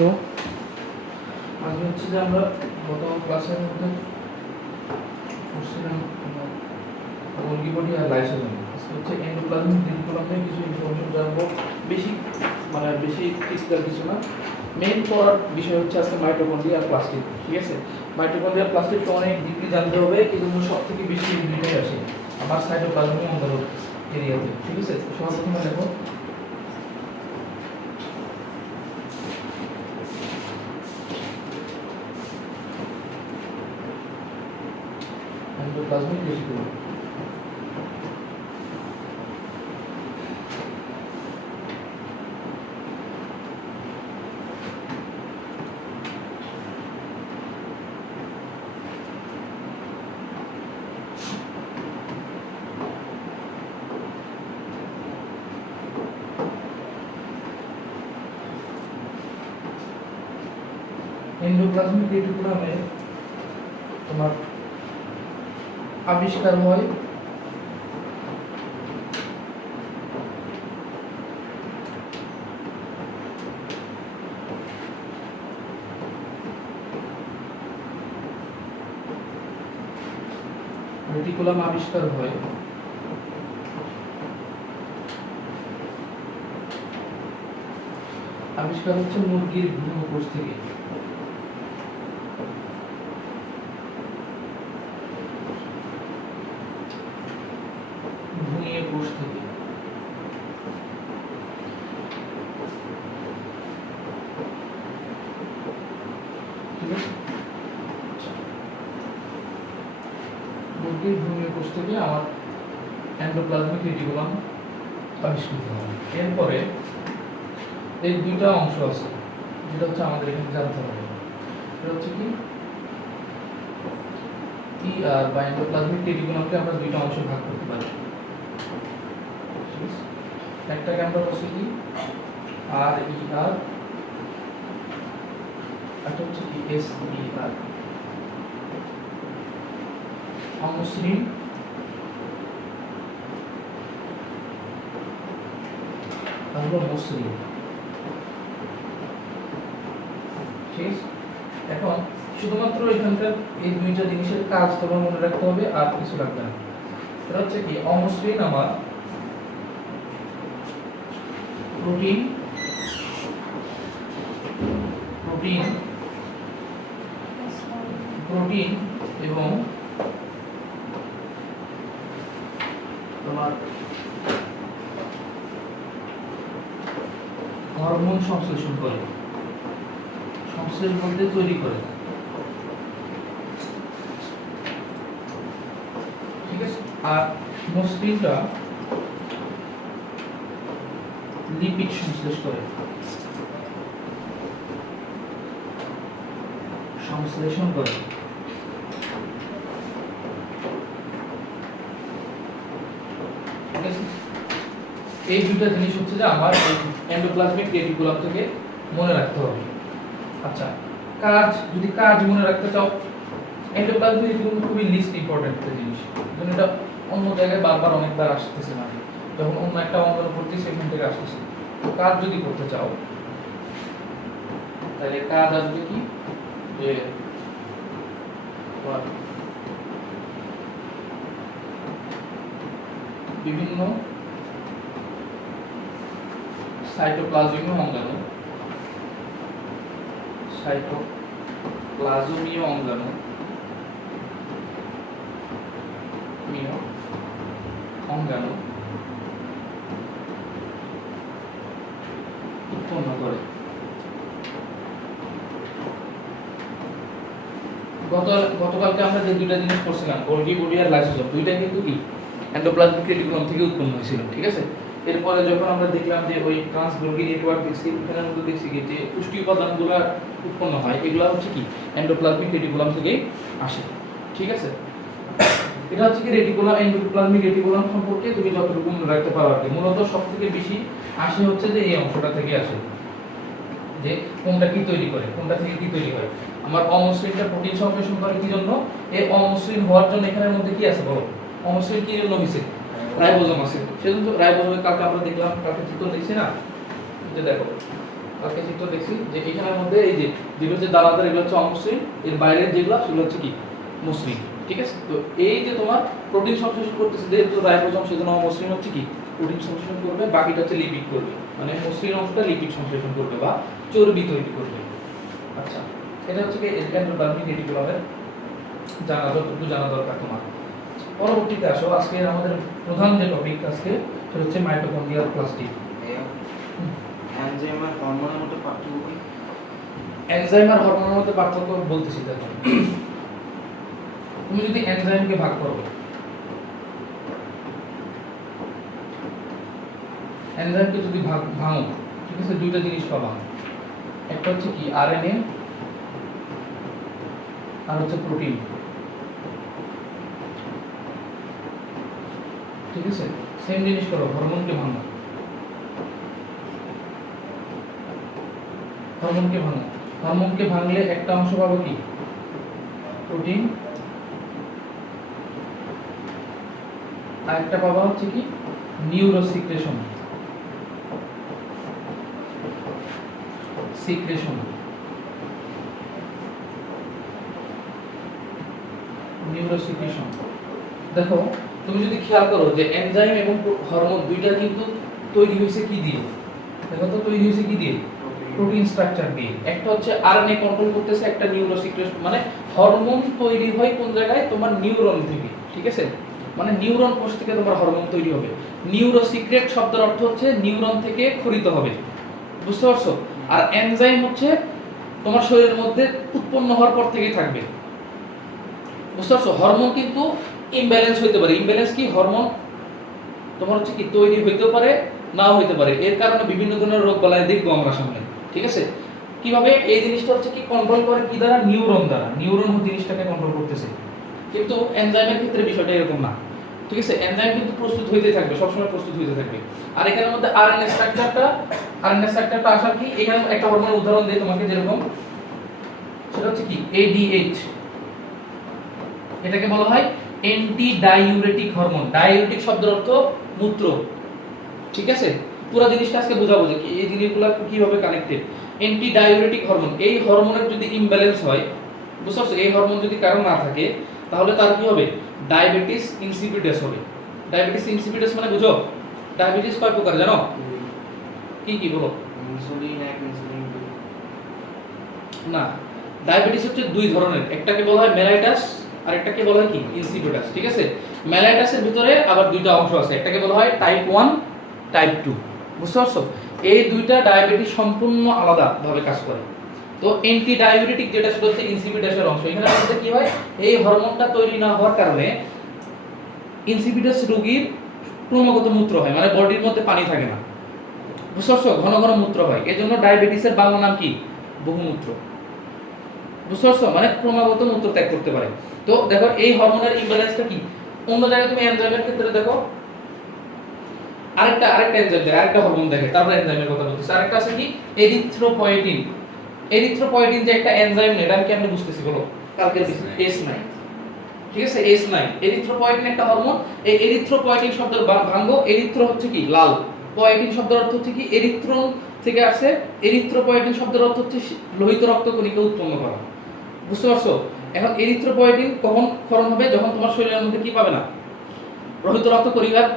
তো আজকে হচ্ছে যে আমরা গত ক্লাসের মধ্যে করছিলাম গোলগি বডি আর লাইসোজোম। আজকে হচ্ছে এন্ডোপ্লাজমিক রেটিকুলামে কিছু ইনফরমেশন জানবো, বেশি বেশি টিপিক্যাল কিছু না। মেইন পড়ার বিষয় হচ্ছে আজকে মাইটোকন্ড্রিয়া আর প্লাস্টিক। ঠিক আছে, মাইটোকন্ড্রিয়া আর প্লাস্টিকটা অনেক ডিপলি জানতে হবে, এই জন্য সব থেকে বেশি দুইটাই আসে আমার সাইটোপ্লাজমিক অঙ্গাণু এরিয়াতে। ঠিক আছে, সর্বপ্রথমে দেখো এন্ডোপ্লাজমিক রেটিকুলাম। এন্ডোপ্লাজমিক রেটিকুলামে তোমার আবিষ্কার হয় রেটিকুলাম আবিষ্কার হয় আবিষ্কার হচ্ছে মুরগির ভ্রূণকোষ থেকে। কোষ থেকে ঠিক আছে, মুরগির ভ্রূণীয় কোষ থেকে আমার এন্ডোপ্লাজমিক রেটিকুলাম আবিষ্কৃত হয়। এরপরে এই দুইটা অংশ আছে যেটা হচ্ছে আমাদের এখানে জানতে হবে। এটা হচ্ছে কি আর বা এন্ডোপ্লাজমিক রেটিকুলামকে আমরা দুইটা অংশে ভাগ করতে পারি। একটাকে আমরা বলছি কি আর ই আর, একটা হচ্ছে কি এস ই আর, অমসৃণ আর হলো মসৃণ। ঠিক আছে, এখন শুধুমাত্র এখানকার এই দুইটা জিনিসের কাজ তোমার মনে রাখতে হবে, আর কিছু লাগবে না। এটা হচ্ছে কি অমসৃণ আমার প্রোটিন প্রোটিন প্রোটিন এবং তোমার হরমোন সংশ্লেষণ করে, সংশ্লেষ বলতে তৈরি করে। ঠিক আছে, আর মসৃণটা লিপিড সংশ্লেষ করে, সংশ্লেষণ করে। এই দুইটা জিনিস হচ্ছে যে আমার এন্ডোপ্লাজমিক রেটিকুলাম থেকে মনে রাখতে হবে। আচ্ছা, যদি কাজ মনে রাখতে চাও, এন্ডোপ্লাজমিক রেটিকুলাম খুবই লিস্ট ইম্পর্টেন্ট একটা জিনিস, কারণ এটা অন্য জায়গায় বারবার অনেকবার আসতেছে, মানে যখন অন্য একটা অঙ্গাণু করতে সেখান থেকে আসতেছে। তো কাজ যদি করতে চাও তাহলে কাজ আসবে কি যে বিভিন্ন সাইটোপ্লাজমীয় অঙ্গাণু উৎপন্ন করে। গতকালকে আমরা যে দুইটা জিনিস পড়ছিলাম, গোলগি বডি আর লাইসোজোম, দুইটা কিন্তু কি এন্ডোপ্লাজমিক রেটিকুলাম থেকে উৎপন্ন হয়েছিল। ঠিক আছে, এরপরে যখন আমরা দেখলাম যে ওই ট্রান্স গোলগি নেটওয়ার্ক দেখছি, ওখানের মধ্যে দেখছি কি যে পুষ্টি উপাদানগুলো উৎপন্ন হয়, এগুলো হচ্ছে কি এন্ডোপ্লাজমিক রেটিকুলাম থেকে আসে। ঠিক আছে, এটা হচ্ছে কি রেটিকুলাম, এন্ডোপ্লাজমিক রেটিকুলাম সম্পর্কে তুমি যতটুকু মনে রাখতে পারো আর কি। মূলত সবথেকে বেশি আসে হচ্ছে যে এই অংশটা থেকে আসে, যে কোনটা কি তৈরি করে, কোনটা থেকে কি তৈরি হয়। আমার অমসৃণটা প্রোটিন সংশ্লেষণ করে কি জন্য? এই অমসৃণ হওয়ার জন্য এখানের মধ্যে কি আছে বলো? অমসৃণ কি জন্য হইছে? রাইবোজোম আছে। সেজন্য রাইবোজোমে কালকে আমরা দেখলাম, কালকে চিত্র দেখছি না, যে দেখো কালকে চিত্র দেখছি যে এখানের মধ্যে এই যে যেগুলো হচ্ছে দানাদার এগুলো হচ্ছে অমসৃণ, এর বাইরের যেগুলো সেগুলো হচ্ছে কি মসৃণ, ঠিক আছে। তো এই যে তোমার প্রোটিন সংশ্লেষণ করতেছে যেহেতু রাইবোজোম, সেজন্য অমসৃণ হচ্ছে কি প্রোটিন সংশ্লেষণ করবে, বাকিটা হচ্ছে লিপিড করবে, মানে মসৃণ অংশটা লিপিড সংশ্লেষণ করবে বা চর্বি তৈরি করবে। আচ্ছা, এটা হচ্ছে কি এন্ডোপ্লাজমিক রেটিকুলামের যতটুকু জানা দরকার তোমার। পরবর্তীতে আসো, আজকে আমাদের প্রধান যে টপিক আজকে সেটা হচ্ছে মাইটোকন্ড্রিয়াল প্লাস্টিক। এনজাইম আর হরমোনের মধ্যে পার্থক্য কি? এনজাইম আর হরমোনের মধ্যে পার্থক্য বলতেছি দেখো। তুমি যদি এনজাইমকে ভাগ করো, এনজাইমকে যদি ভাঙো, ঠিক আছে, দুইটা জিনিস পাবা। একটা হচ্ছে কি আরএনএ আর হচ্ছে প্রোটিন, ঠিক আছে। সেম জিনিস করো, হরমোনকে ভাঙো, হরমোনকে ভাঙলে একটা অংশ পাবো কি প্রোটিন, আর একটা পাবা হচ্ছে কি নিউরোসিক্রেশন, নিউরোসিক্রেশন। দেখো তুমি যদি খেয়াল করো যে এনজাইম এবং হরমোন দুইটা কিন্তু তৈরি হয়েছে কি দিয়ে, দেখো তো তৈরি হয়েছে কি দিয়ে, প্রোটিন স্ট্রাকচার দিয়ে। একটা হচ্ছে আরএনএ কন্ট্রোল করতেছে, একটা নিউরোসিক্রেশন, মানে হরমোন তৈরি হয় কোন জায়গায়, তোমার নিউরন থেকে, ঠিক আছে, মানে নিউরন কোষ থেকে তোমার হরমোন তৈরি হবে। নিউরোসিক্রেট শব্দের অর্থ হচ্ছে নিউরন থেকে খরিত হবে, বুঝতে পারছো। আর এনজাইম হচ্ছে তোমার শরীরের মধ্যে উৎপন্ন হওয়ার পর থেকেই থাকবে, বুঝতে পারছো। হরমোন কিন্তু ইমব্যালেন্স হইতে পারে, ইমব্যালেন্স কি হরমোন তোমার হচ্ছে কি তৈরি হইতে পারে নাও হইতে পারে, এর কারণে বিভিন্ন ধরনের রোগ বালাই দেখবো আমরা সামনে, ঠিক আছে। কিভাবে এই জিনিসটা হচ্ছে কি কন্ট্রোল করে, কি দ্বারা, নিউরন দ্বারা, নিউরন জিনিসটাকে কন্ট্রোল করতেছে। কিন্তু এনজাইমের ক্ষেত্রে বিষয়টা এরকম না, ঠিক আছে। এনজাইম কিন্তু প্রস্তুত হইতে থাকবে, সবসময় প্রস্তুত হইতে থাকবে। আর এখানের মধ্যে আরএনএ স্ট্রাকচারটা আসার কি, এখানে একটা হরমোনের উদাহরণ দেই তোমাকে, যেরকম সেটা হচ্ছে কি এডিএইচ, এটাকে বলা হয় অ্যান্টি ডাইউরেটিক হরমোন। ডাইউরেটিক শব্দের অর্থ মূত্র, ঠিক আছে। পুরো জিনিসটা আজকে বোঝাবো যে এই জিনিসগুলো কিভাবে কানেক্টেড। অ্যান্টি ডাইউরেটিক হরমোন, এই হরমোনের যদি ইমব্যালেন্স হয়, বুঝতে পারছো, এই হরমোন যদি কারো না থাকে তাহলে তার কি হবে, ডায়াবেটিস ইনসিপিডাস হবে। ডায়াবেটিস ইনসিপিডাস মানে বুঝো, ডায়াবেটিস কয় প্রকার জানো, কি কি বলো। ইনসুলিন এক, ইনসুলিন দুই। না, ডায়াবেটিস হচ্ছে দুই ধরনের, একটাকে বলা হয় মেলাইটাস আর একটাকে বলা হয় কি ইনসিপিডাস, ঠিক আছে। মেলাইটাসের ভিতরে আবার দুইটা অংশ আছে, একটাকে বলা হয় টাইপ 1 টাইপ 2, বুঝতে পারছো। এই দুইটা ডায়াবেটিস সম্পূর্ণ আলাদা ভাবে কাজ করে। তো অ্যান্টি ডায়াবেটিক যেটা সেটা হচ্ছে ইনসিপিডাসের অংশ। এখানে মধ্যে কি হয়, এই হরমোনটা তৈরি না হওয়ার কারণে ইনসিপিডাস রোগীর ক্রমাগত মূত্র হয়, মানে বডির মধ্যে পানি থাকে না, বুঝতে পারছো, ঘন ঘন মূত্র হয়। এজন্য ডায়াবেটিসের বাংলা নাম কি বহুমূত্র, বুঝতে পারছো, মানে ক্রমাগত মূত্র ত্যাগ করতে পারে। তো দেখো এই হরমোনের ইমব্যালেন্সটা কি, অন্য জায়গায় তুমি এনজাইমের ক্ষেত্রে দেখো আরেকটা এনজাইম দেখে, আরেকটা হরমোন দেখে, তারপরে এনজাইমের কথা বলতেছি। আরেকটা আছে কি এরিথ্রোপয়েটিন। এরিথ্রোপয়েটিন যে একটা এনজাইম, এটা আমি কেমনে বুঝতেছি বলো, কালকের S9, ঠিক আছে, S9 এরিথ্রোপয়েটিন একটা হরমোন। এই এরিথ্রোপয়েটিন শব্দের ভাঙ্গো, এরিথ্রো হচ্ছে কি লাল, পয়েটিন শব্দের অর্থ হচ্ছে কি এরিথ্রোন থেকে আসছে। এরিথ্রোপয়েটিন শব্দের অর্থ হচ্ছে লোহিত রক্তকণিকা উৎপন্ন করা, বুঝতে পারছো। এখন এরিথ্রোপয়েটিন কখন ক্ষরণ হবে, যখন তোমার শরীরের মধ্যে কি পাবে না, লোহিত রক্তকণিকার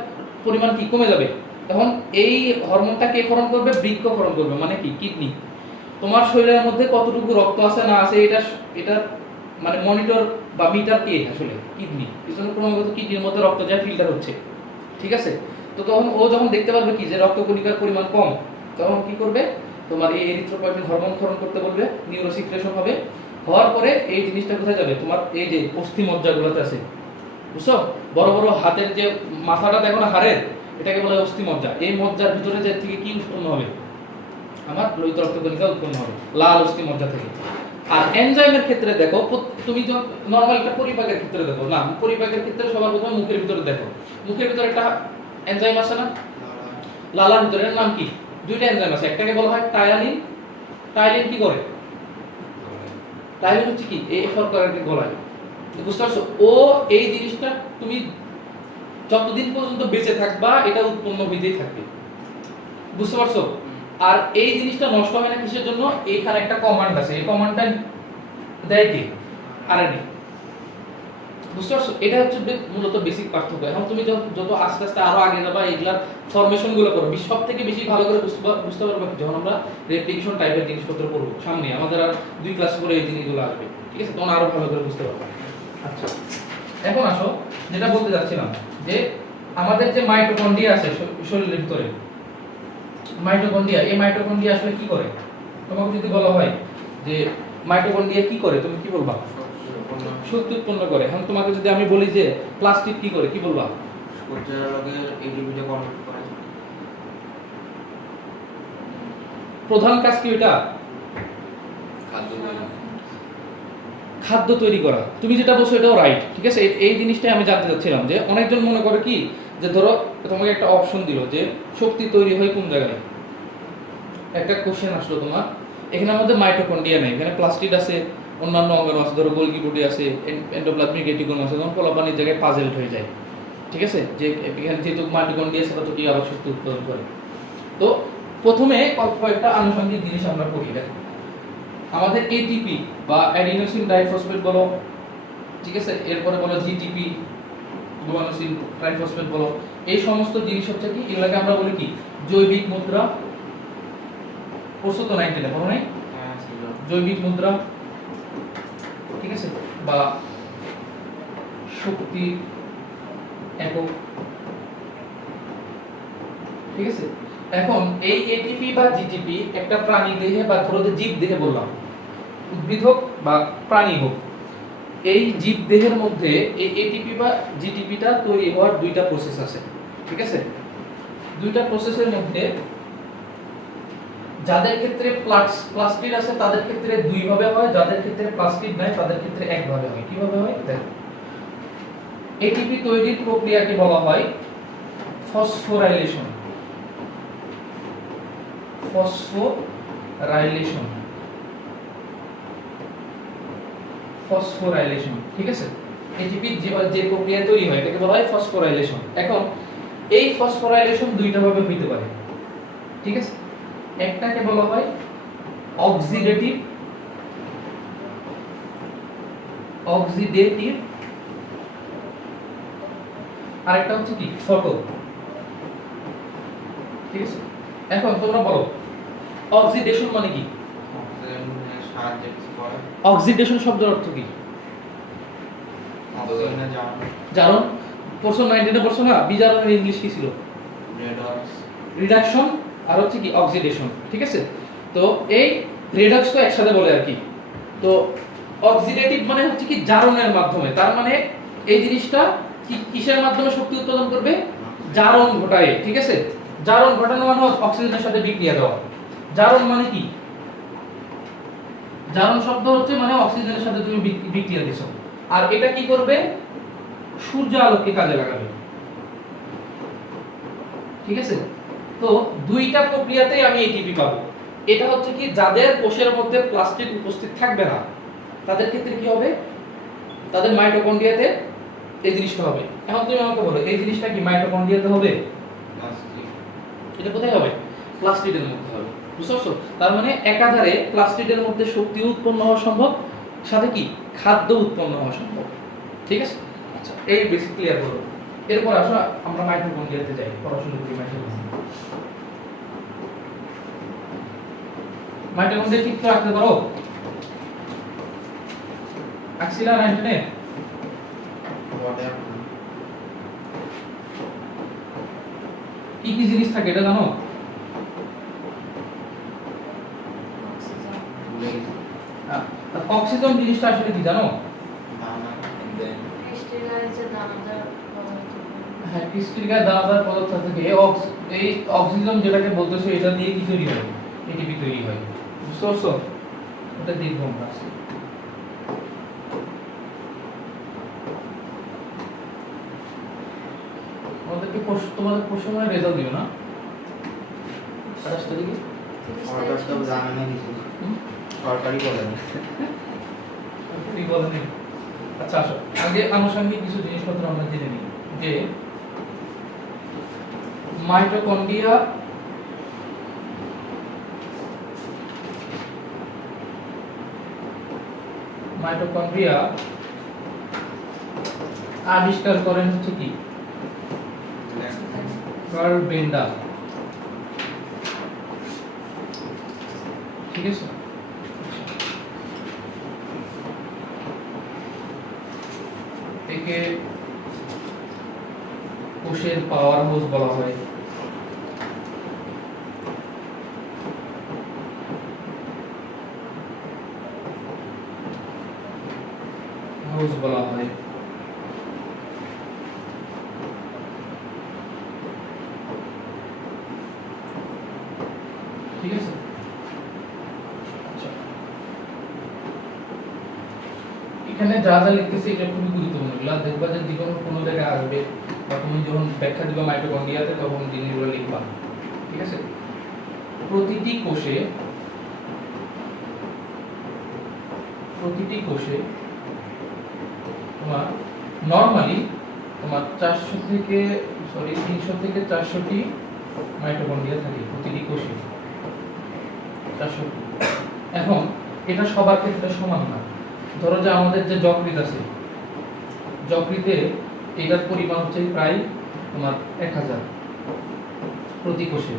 পরিমাণ কি কমে যাবে, তখন এই হরমোনটা কে ক্ষরণ করবে, বৃক্ক ক্ষরণ করবে, মানে কি কিডনি। তোমার শরীরের মধ্যে কতটুকু রক্ত আছে না আছে এটা মানে মনিটর বা মিটার কে, আসলে কিডনি। এজন্য ক্রমাগত কিডনির মধ্যে রক্ত যায়, ফিল্টার হচ্ছে, ঠিক আছে। তো তখন ও যখন দেখতে পারবে কি যে রক্তকণিকার পরিমাণ কম, তখন কি করবে, তোমার এই এরিথ্রোপয়েটিন হরমোন ক্ষরণ করতে বলবে, নিউরোসিক্রেশন হবে। হওয়ার পরে এই জিনিসটা কোথায় যাবে, তোমার এই যে অস্থি মজ্জাগুলোতে আছে, বুঝছো, বড় বড় হাতের যে মাথাটা দেখো না হাড়ের, এটাকে বলা হয় অস্থি মজ্জা। এই মজ্জার ভিতরে যে থেকে কি উৎপন্ন হবে, আমার লোহিত রক্তকণিকা উৎপন্ন হবে লাল অস্থি মজ্জা থেকে। আর এনজাইমের ক্ষেত্রে দেখো, তুমি তো নরমাল একটা পরিপাকের ক্ষেত্রে দেখো না, পরিপাকের ক্ষেত্রে সবার প্রথমে মুখের ভিতরে দেখো, মুখের ভিতরে একটা এনজাইম আছে না, লালার ভিতরে, এর নাম কি, দুইটা এনজাইম আছে, একটাকে বলা হয় টায়ালিন। টায়ালিন কি করে, টায়ালিন হচ্ছে কি এই শর্করাকে গলায়, বুঝতে পারছো। ও এই জিনিসটা তুমি যতদিন পর্যন্ত বেঁচে থাকবা এটা উৎপন্ন হইতেই থাকবে, বুঝতে পারছো। আর এই জিনিসটা নষ্ট হয় না কিসের জন্য? এখানে একটা কমান্ড আছে, এই কমান্ডটা দেয় কি আরএনএ। বুঝতে পারছো? এটা হচ্ছে মূলত বেসিক পার্থক্য। এখন তুমি যত আস্তে আস্তে আরো আগে যাবা এগুলা ফরমেশন গুলো করবে, সব থেকে বেশি ভালো করে বুঝতে পারবে যখন আমরা রেপ্লিকেশন টাইপের জিনিসপত্র পড়বো সামনে, আমাদের আর 2 ক্লাস পরে এই জিনিসগুলো আসবে, ঠিক আছে? তখন আরো ভালো করে বুঝতে পারবে। আচ্ছা, এখন আসো যেটা বলতে যাচ্ছিলাম যে আমাদের যে মাইটোকন্ড্রিয়া আছে শরীরের ভিতরে, মাইটোকন্ড্রিয়া, এই মাইটোকন্ড্রিয়া আসলে কি করে? তোমাকে যদি বলা হয় যে মাইটোকন্ড্রিয়া কি করে, তুমি কি বলবা? শক্তি উৎপন্ন করে। এখন তোমাকে যদি আমি বলি যে প্লাস্টিক কি করে, কি বলবা? সূর্যের লগে এটিপিটা কন্ট্রোল করে। প্রধান কাজ কি এটা? খাদ্য তৈরি করা। তুমি যেটা বলছো এটাও রাইট, ঠিক আছে? এই জিনিসটাই আমি জানতে চাচ্ছিলাম যে অনেকজন মনে করে কি যে ধরো তোমাকে একটা অপশন দিল যে শক্তি তৈরি হয় কোন জায়গায়, একটা কোশ্চেন আসলো তোমার, এখানে আমাদের মাইটোকন্ড্রিয়া নেই, এখানে প্লাস্টিড আছে, অন্যান্য অঙ্গাণু আছে, ধরো গোলগি বডি আছে, এন্ডোপ্লাজমিক রেটিকুলাম আছে, তখন পোলাপানির জায়গায় পাজেল হয়ে যায়, ঠিক আছে? যে এখানে যেহেতু মাইটোকন্ড্রিয়া সেটা তো কি আবার শক্তি উৎপাদন করে। তো প্রথমে কয়েকটা আনুষঙ্গিক জিনিস আমরা পড়ি। দেখো আমাদের এটিপি বা অ্যাডিনোসিন ডাইফসফেট বলো, ঠিক আছে, এরপরে বলো জিটিপি গুয়ানোসিন ট্রাইফসফেট বলো, এই সমস্ত জিনিস হচ্ছে কি এগুলোকে আমরা বলি কি জৈবিক মুদ্রা। পড়ছো তো 19 পড়ো নাই? হ্যাঁ ছিল। জৈবিক মুদ্রা, ঠিক আছে, বা শক্তি একক, ঠিক আছে? এখন এই এটিপি বা জিটিপি একটা প্রাণী দেহে বা ধরো যে জীব দেহে বললাম, উদ্ভিদ হোক বা প্রাণী হোক, এই জীব দেহের মধ্যে এই এটিপি বা জিটিপিটা তৈরি হওয়ার দুইটা প্রসেস আছে, ঠিক আছে? দুইটা প্রসেসের মধ্যে যাদের ক্ষেত্রে প্লাস্টিড আছে তাদের ক্ষেত্রে দুই ভাবে হয়, যাদের ক্ষেত্রে প্লাস্টিড নাই তাদের ক্ষেত্রে এক ভাবে হয়। কিভাবে হয় দেখো, এটিপি তৈরির প্রক্রিয়াকে বলা হয় ফসফোরাইলেশন। ফসফোরাইলেশন, ফসফোরাইলেশন, ঠিক আছে? এটিপি যে প্রক্রিয়া তৈরি হয় এটাকে বলা হয় ফসফোরাইলেশন। এখন এই ফসফোরাইলেশন দুইটা ভাবে হইতে পারে, ঠিক আছে? একটাকে বলা হয় অক্সিডেটিভ, আরেকটা হচ্ছে কি ফটো, ঠিক আছে? এখন তোমরা বলো অক্সিডেশন মানে কি? অক্সিজেনের সাহায্যে কিছু করে। অক্সিডেশন শব্দের অর্থ কি? অক্সিজেনের জারণ। জারণ। পড়ছো 19 পড়ছো না? বিজারণের ইংলিশ কি ছিল? রেডক্স। রিডাকশন আর হচ্ছে কি অক্সিডেশন, ঠিক আছে? তো এই রেডক্স তো একসাথে বলে আর কি। তো অক্সিডেটিভ মানে হচ্ছে কি জারণের মাধ্যমে, তার মানে এই জিনিসটা কি কিসের মাধ্যমে শক্তি উৎপাদন করবে? জারণ ঘটায়, ঠিক আছে? জারণ ঘটানো মানে অক্সিজেনের সাথে বিক্রিয়া দেওয়া। জারণ মানে কি? জারণ শব্দ হচ্ছে মানে অক্সিজেনের সাথে তুমি বিক্রিয়া দিছো। আর এটা কি করবে? সূর্য আলোককে কাজে লাগাবে, ঠিক আছে? তো দুইটা প্রক্রিয়াতেই আমি এটিপি পাবো। এটা হচ্ছে কি যাদের কোষের মধ্যে প্লাস্টিড উপস্থিত থাকবে না তাদের ক্ষেত্রে কি হবে? তাদের মাইটোকন্ড্রিয়াতে এই জিনিসটা হবে। এখন তুমি আমাকে বলো এই জিনিসটা কি মাইটোকন্ড্রিয়াতে হবে? এটা কোথায় হবে? প্লাস্টিডের মধ্যে হবে। বুঝতে পারছো? তার মানে একাধারে প্লাস্টিডের মধ্যে শক্তি উৎপন্ন হওয়া সম্ভব, সাথে কি খাদ্য উৎপন্ন হওয়া সম্ভব, ঠিক আছে? আচ্ছা, এই বেসিক ক্লিয়ার হলো। এরপর আসো আমরা মাইটোকন্ড্রিয়াতে যাই, পড়াশোনা করি মাইটোকন্ড্রিয়া। মাইটোকন্ড্রিয়া ঠিক তো রাখতে পারো? আক্সিলা 19 কি কি জিনিস থাকে এটা জানো? অক্সিজেন জিনিসটা আসলে কি জানো? হ্যাঁ, ক্রিস্টালিক দানাদার পদার্থ থেকে এই অক্সিজেন যেটাকে বলতেছো এটা দিয়ে কি তৈরি হয়? এটিপি তৈরি হয়। বুঝতে পারছো? এটা দেখব আমরা। আমাদেরকে তোমাদের প্রশ্নের রেজাল্ট দিও না? আরেকটা দেখি। সরকার তো জানে না কিছু। সরকারি বলে না। সরকারি বলে নেই। আচ্ছা আসো আগে আনুষঙ্গিক কিছু জিনিসপত্র আমরা জেনে নিই যে মাইটোকন্ড্রিয়া আবিষ্কার করেন হচ্ছে কি কার্ল বেন্ডার, ঠিক আছে। একে কোষের পাওয়ার হাউস বলা হয়। হাউস বলা হয়। ঠিক আছে। আচ্ছা, এখানে যা যা লিখতেছি এটা খুবই গুরুত্বপূর্ণ। এগুলা দেখবা যে জীবনের কোনো জায়গায় আসবে বা তুমি যখন ব্যাখ্যা দিবা মাইটোকন্ড্রিয়াতে তখন জিনিসগুলো লিখবা, ঠিক আছে। প্রতিটি কোষে তোমার নরমালি তোমার 300 থেকে 400টি মাইটোকন্ড্রিয়া থাকে প্রতিটি কোষে, 400। এখন এটা সবার ক্ষেত্রে সমান না। ধরো যে আমাদের যে যকৃৎ আছে, যকৃতে এটার পরিমাণ হচ্ছে প্রায় তোমার 1000 প্রতি কোষে,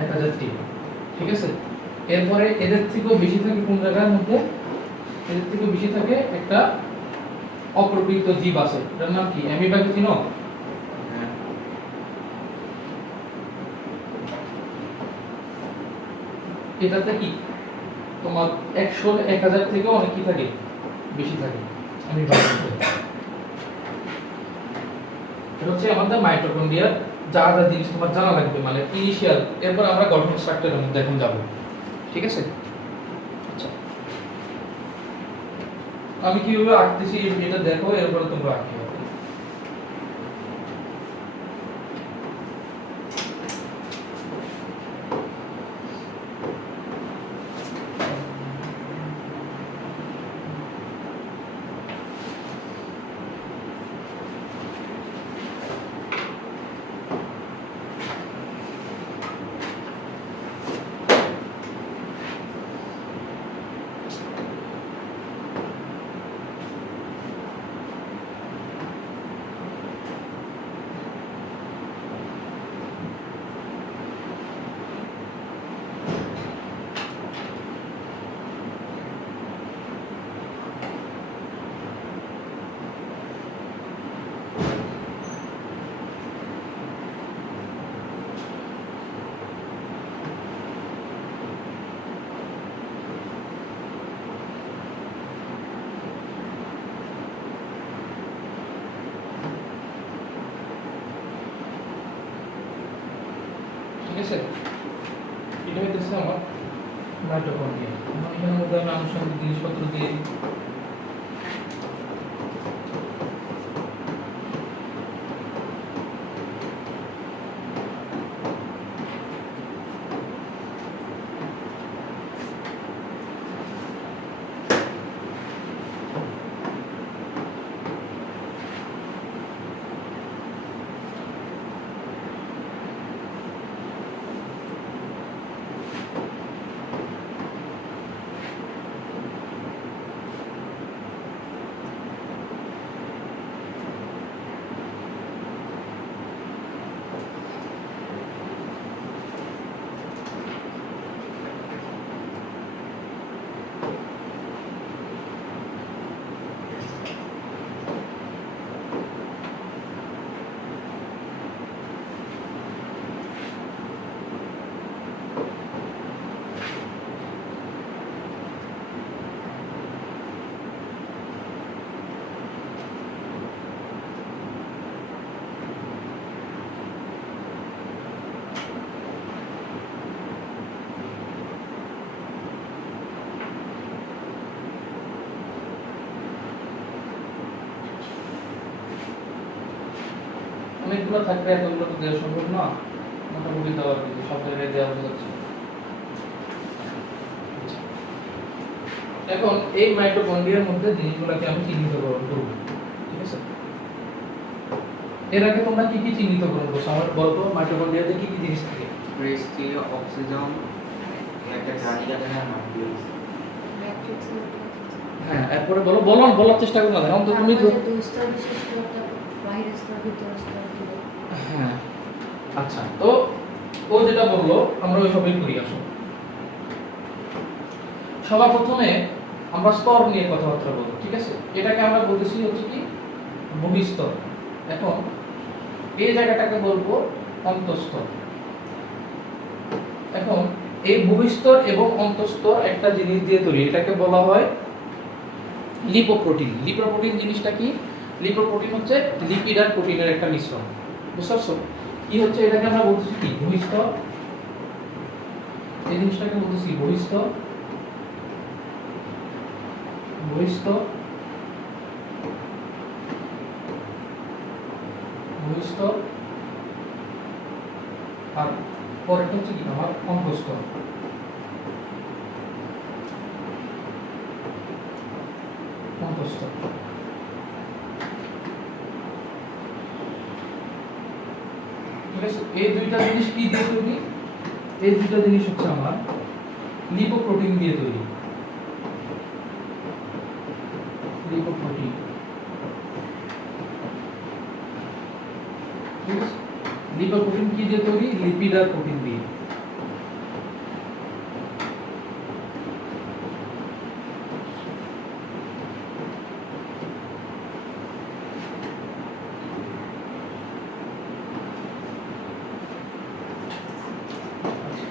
1000টি, ঠিক আছে। এরপরে এদের থেকেও বেশি থাকে কোন জায়গার মধ্যে, এদের থেকেও বেশি থাকে একটা অপ্রবৃত্ত জীব আছে, এটার নাম কি? অ্যামিবাকে চিনো? এটাতে কি তোমার 1000 থেকেও অনেক কি থাকে, বেশি থাকে অ্যামিবাকে। এটা হচ্ছে আমাদের মাইটোকন্ড্রিয়ার যা যা জিনিস তোমার জানা লাগবে, মানে ইনিশিয়াল। এরপর আমরা গঠন স্ট্রাকচারের মধ্যে এখন যাব, ঠিক আছে। আচ্ছা, আমি কিভাবে আঁকতেছি এটা দেখো, এরপরে তোমরা আঁকতে হবে। ঠিক আছে, এটা হইতেছে আমার মাইটোকন্ড্রিয়া। এখন এখানের মধ্যে আমি আনুষঙ্গিক জিনিসপত্র দিয়ে অনেকগুলো থাকবে, এতগুলো তো দেওয়া সম্ভব না, মোটামুটি দেওয়ার কিছু সব জায়গায় দেওয়া যাচ্ছে। এখন এই মাইটোকন্ড্রিয়ার মধ্যে জিনিসগুলোকে আমি চিহ্নিতকরণ করব, ঠিক আছে। এর আগে তোমরা কি কি চিহ্নিতকরণ করছো আমার বলতো, মাইটোকন্ড্রিয়াতে কি কি জিনিস থাকে? অক্সিজেন, একটা জানি কাটে না, ম্যাট্রিক্সের হ্যাঁ এরপরে বলো বলো বলার চেষ্টা করো না এখন তো তুমি তো দুই স্তর বিশিষ্ট বাইরের স্তর ভিতর স্তর দিলে হ্যাঁ আচ্ছা তো ও যেটা বললো আমরা ওইভাবেই করি আসো সবার প্রথমে আমরা স্তর নিয়ে কথাবার্তা বলবো ঠিক আছে এটাকে আমরা বলতেছি হচ্ছে কি বহিঃস্তর এখন এই জায়গাটাকে বলবো অন্তঃস্তর এখন এই বহিঃস্তর এবং অন্তঃস্তর একটা জিনিস দিয়ে তৈরি এটাকে বলা হয় লিপোপ্রোটিন লিপোপ্রোটিন জিনিসটা কি লিপোপ্রোটিন হচ্ছে লিপিড আর প্রোটিনের একটা মিশ্রণ বুঝতে পারছো কি হচ্ছে এটাকে আমরা বলতেছি কি বহিঃস্তর এই জিনিসটাকে বলতেছি বহিঃস্তর বহিঃস্তর বহিঃস্তর আর পরেরটা হচ্ছে কি আমার অন্তঃস্তর অন্তঃস্তর ঠিক আছে এই দুইটা জিনিস কি দিয়ে তৈরি এই দুইটা জিনিস হচ্ছে আমার লিপোপ্রোটিন দিয়ে তৈরি লিপোপ্রোটিন ঠিক আছে লিপোপ্রোটিন কি দিয়ে তৈরি লিপিড আর প্রোটিন দিয়ে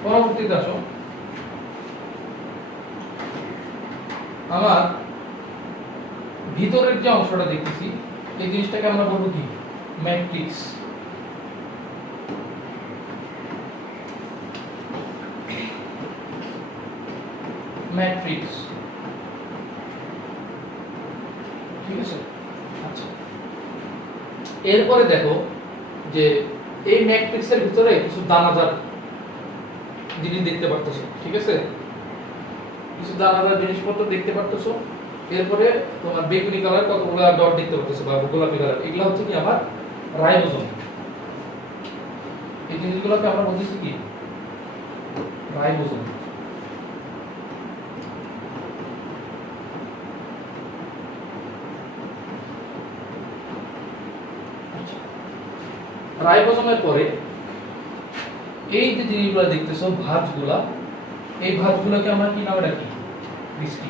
পরবর্তীতে আসো আমার ভিতরের যে অংশটা দেখতেছি এই জিনিসটাকে আমরা বলবো কি ম্যাট্রিক্স ম্যাট্রিক্স ঠিক আছে আচ্ছা এরপরে দেখো যে এই ম্যাট্রিক্সের ভিতরে কিছু দানাদার জিনিস দেখতে পারতেছো ঠিক আছে কিছু দানাদার জিনিসপত্র দেখতে পারতেছো এরপরে তোমার বেগুনি কালার কতগুলো ডট দেখতে পারতেছো বা গোলাপি কালার এগুলো হচ্ছে কি আবার রাইবোজোম এই জিনিসগুলোকে আমরা বলতেছি কি রাইবোজোম রাইবোজোমের পরে এই যে জিনিসগুলো দেখতেছো ভাঁজগুলা এই ভাঁজগুলোকে আমরা কি নামে ডাকি ক্রিস্টি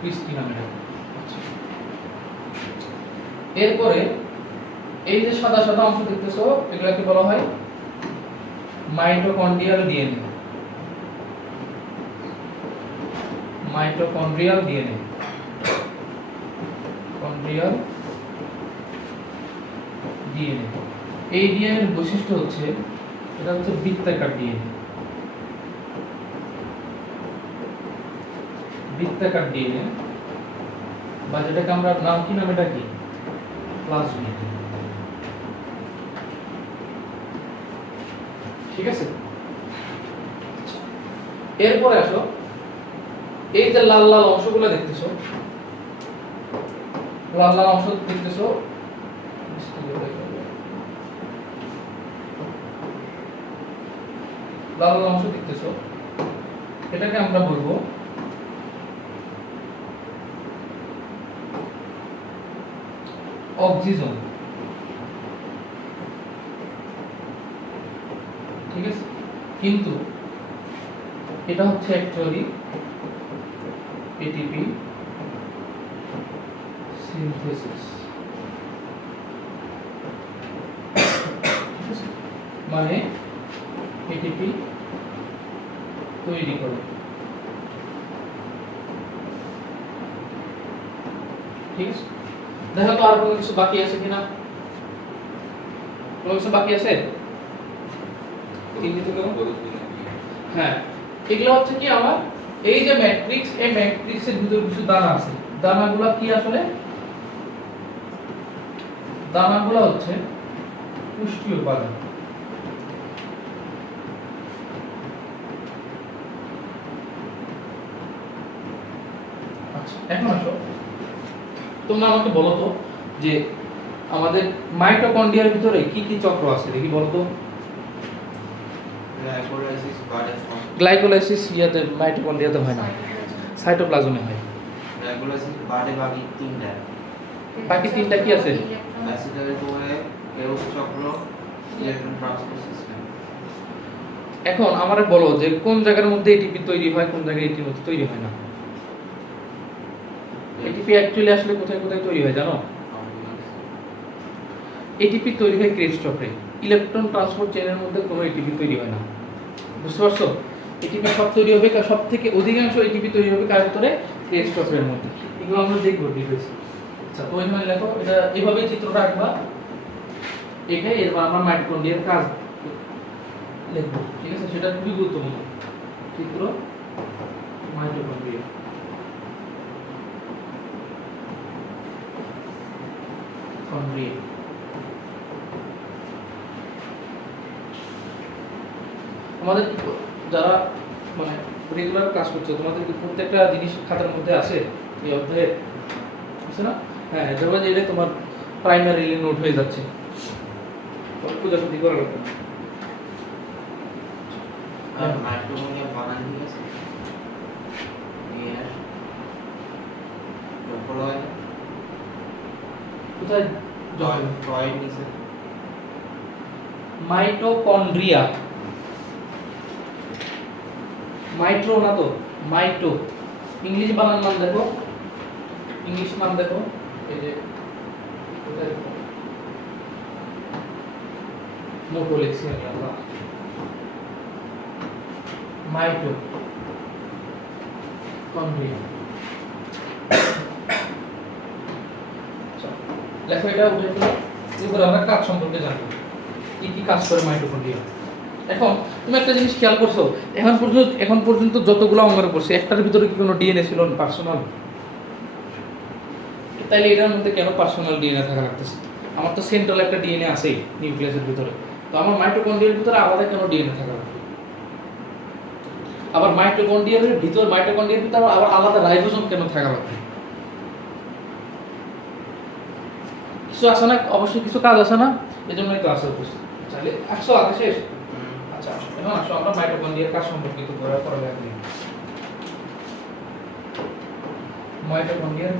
ক্রিস্টি নামে ডাকি আচ্ছা। এরপরে এই যে সাদা সাদা অংশ দেখতেছো এগুলাকে বলা হয় মাইটোকন্ড্রিয়াল ডিএনএ মাইটোকন্ড্রিয়াল ডিএনএ কন্ড্রিয়াল ডিএনএ এই ডিএনএ এর বৈশিষ্ট্য হচ্ছে এটা হচ্ছে বৃত্তাকার ডিএনএ বৃত্তাকার ডিএনএ বা যেটাকে আমরা নাম কি নামে ডাকি প্লাজমিড ঠিক আছে এরপরে আসো এই যে লাল লাল অংশগুলো দেখতেছো লাল লাল অংশ দেখতেছো লাল লাল অংশ দেখতেছো এটাকে আমরা বলবো অক্সিজোম ঠিক আছে কিন্তু এটা হচ্ছে অ্যাকচুয়ালি এটিপি সিনথেসিস মানে এটিপি তৈরি করে ঠিক আছে দেখো তো আর কোনো কিছু বাকি আছে কিনা কোনো কিছু বাকি আছে চিহ্নিত করো হ্যাঁ এগুলো হচ্ছে কি আমার এই যে ম্যাট্রিক্স এই ম্যাট্রিক্সের ভিতরে কিছু দানা আছে দানাগুলো কি আসলে দানাগুলো হচ্ছে পুষ্টি উপাদান আচ্ছা এখন আসো তোমরা আমাকে বলো তো যে আমাদের মাইটোকন্ড্রিয়ার ভিতরে কি কি চক্র আছে দেখি বলো তো গ্লাইকোলাইসিস বাড়ে গ্লাইকোলাইসিস ইয়াতে মাইটোকন্ড্রিয়াতে হয় না, সাইটোপ্লাজমে হয়। গ্লাইকোলাইসিস বাড়ে বাকি তিনটা বাকি তিনটা কি আছে? অ্যাসিটাইল কোয়ে কেওস চক্র ইলেকট্রন ট্রান্সপোর্ট সিস্টেম। এখন আমারে বলো যে কোন জায়গার মধ্যে এটিপি তৈরি হয়, কোন জায়গায় এটিপি তৈরি হয় না। এটিপি অ্যাকচুয়ালি আসলে কোথায় কোথায় তৈরি হয় জানো? এটিপি তৈরি হয় ক্রেবস চক্রে, ইলেকট্রন ট্রান্সপোর্ট চেনের মধ্যে কোনো এটিপি তৈরি হয় না। বুঝতে পারছো? এটিপি সব তৈরি হবে, সব থেকে অধিকাংশ এটিপি তৈরি হবে কার ভিতরে? ক্রেবস চক্রের মধ্যে। এগুলো আমরা দেখবো ডিটেইলস। আচ্ছা, তো এখানে লেখো, এটা এভাবেই চিত্রটা আঁকবা। এখানে এরপর আমরা মাইটোকন্ড্রিয়ার কাজ লিখবো, ঠিক আছে? সেটা খুবই গুরুত্বপূর্ণ। চিত্র মাইটোকন্ড্রিয়া। কন্ড্রিয়া আমাদের যারা মানে রেগুলার ক্লাস করছো, তোমাদের কি প্রত্যেকটা জিনিস খাতার মধ্যে আছে এই অধ্যায়ে? আছে না? হ্যাঁ, যেটা এটা তোমার প্রাইমারি নোট হয়ে যাচ্ছে, খোঁজাখুঁজি করার দরকার নেই। আর মাইটোকন্ড্রিয়া বানান ঠিক আছে ডিএনএ ফলো হয় কোথায়? টয়েড নিচে মাইটোকন্ড্রিয়া, মাইট্রো না তো, মাইটো। ইংলিশ বানান নাম দেখো, ইংলিশ নাম দেখো, এই যে কোথায় দেখো, মোটো লিখছি আমি আমরা, মাইটো কন্ড্রিয়া। লেখো এটা উঠে ফেলো, এরপর আমরা কাজ সম্পর্কে জানবো, কি কি কাজ করে মাইটোকন্ড্রিয়া। এখন তুমি একটা জিনিস খেয়াল করছো, এখন পর্যন্ত যতগুলো অঙ্গের পড়ছে একটার ভিতরে কি কোনো ডিএনএ ছিল না পার্সোনাল? তাইলে এটার মধ্যে কেন পার্সোনাল ডিএনএ থাকা লাগতেছে? আমার তো সেন্ট্রাল একটা ডিএনএ আছেই নিউক্লিয়াসের ভিতরে, তো আমার মাইটোকন্ড্রিয়ার ভিতরে আলাদা কেন ডিএনএ থাকা লাগবে? আবার মাইটোকন্ড্রিয়ার ভিতরে আবার আলাদা রাইবোসোম কেন থাকা লাগবে? কিছু আছে না, অবশ্যই কিছু কাজ আছে না, এজন্যই তো আছে উপস্থিত। তাহলে 100 আগে শেষ। আচ্ছা, এখন আসো আমরা মাইটোকন্ড্রিয়ার কাজ সম্পর্কিত পড়ালেখা করি। মাইটোকন্ড্রিয়ার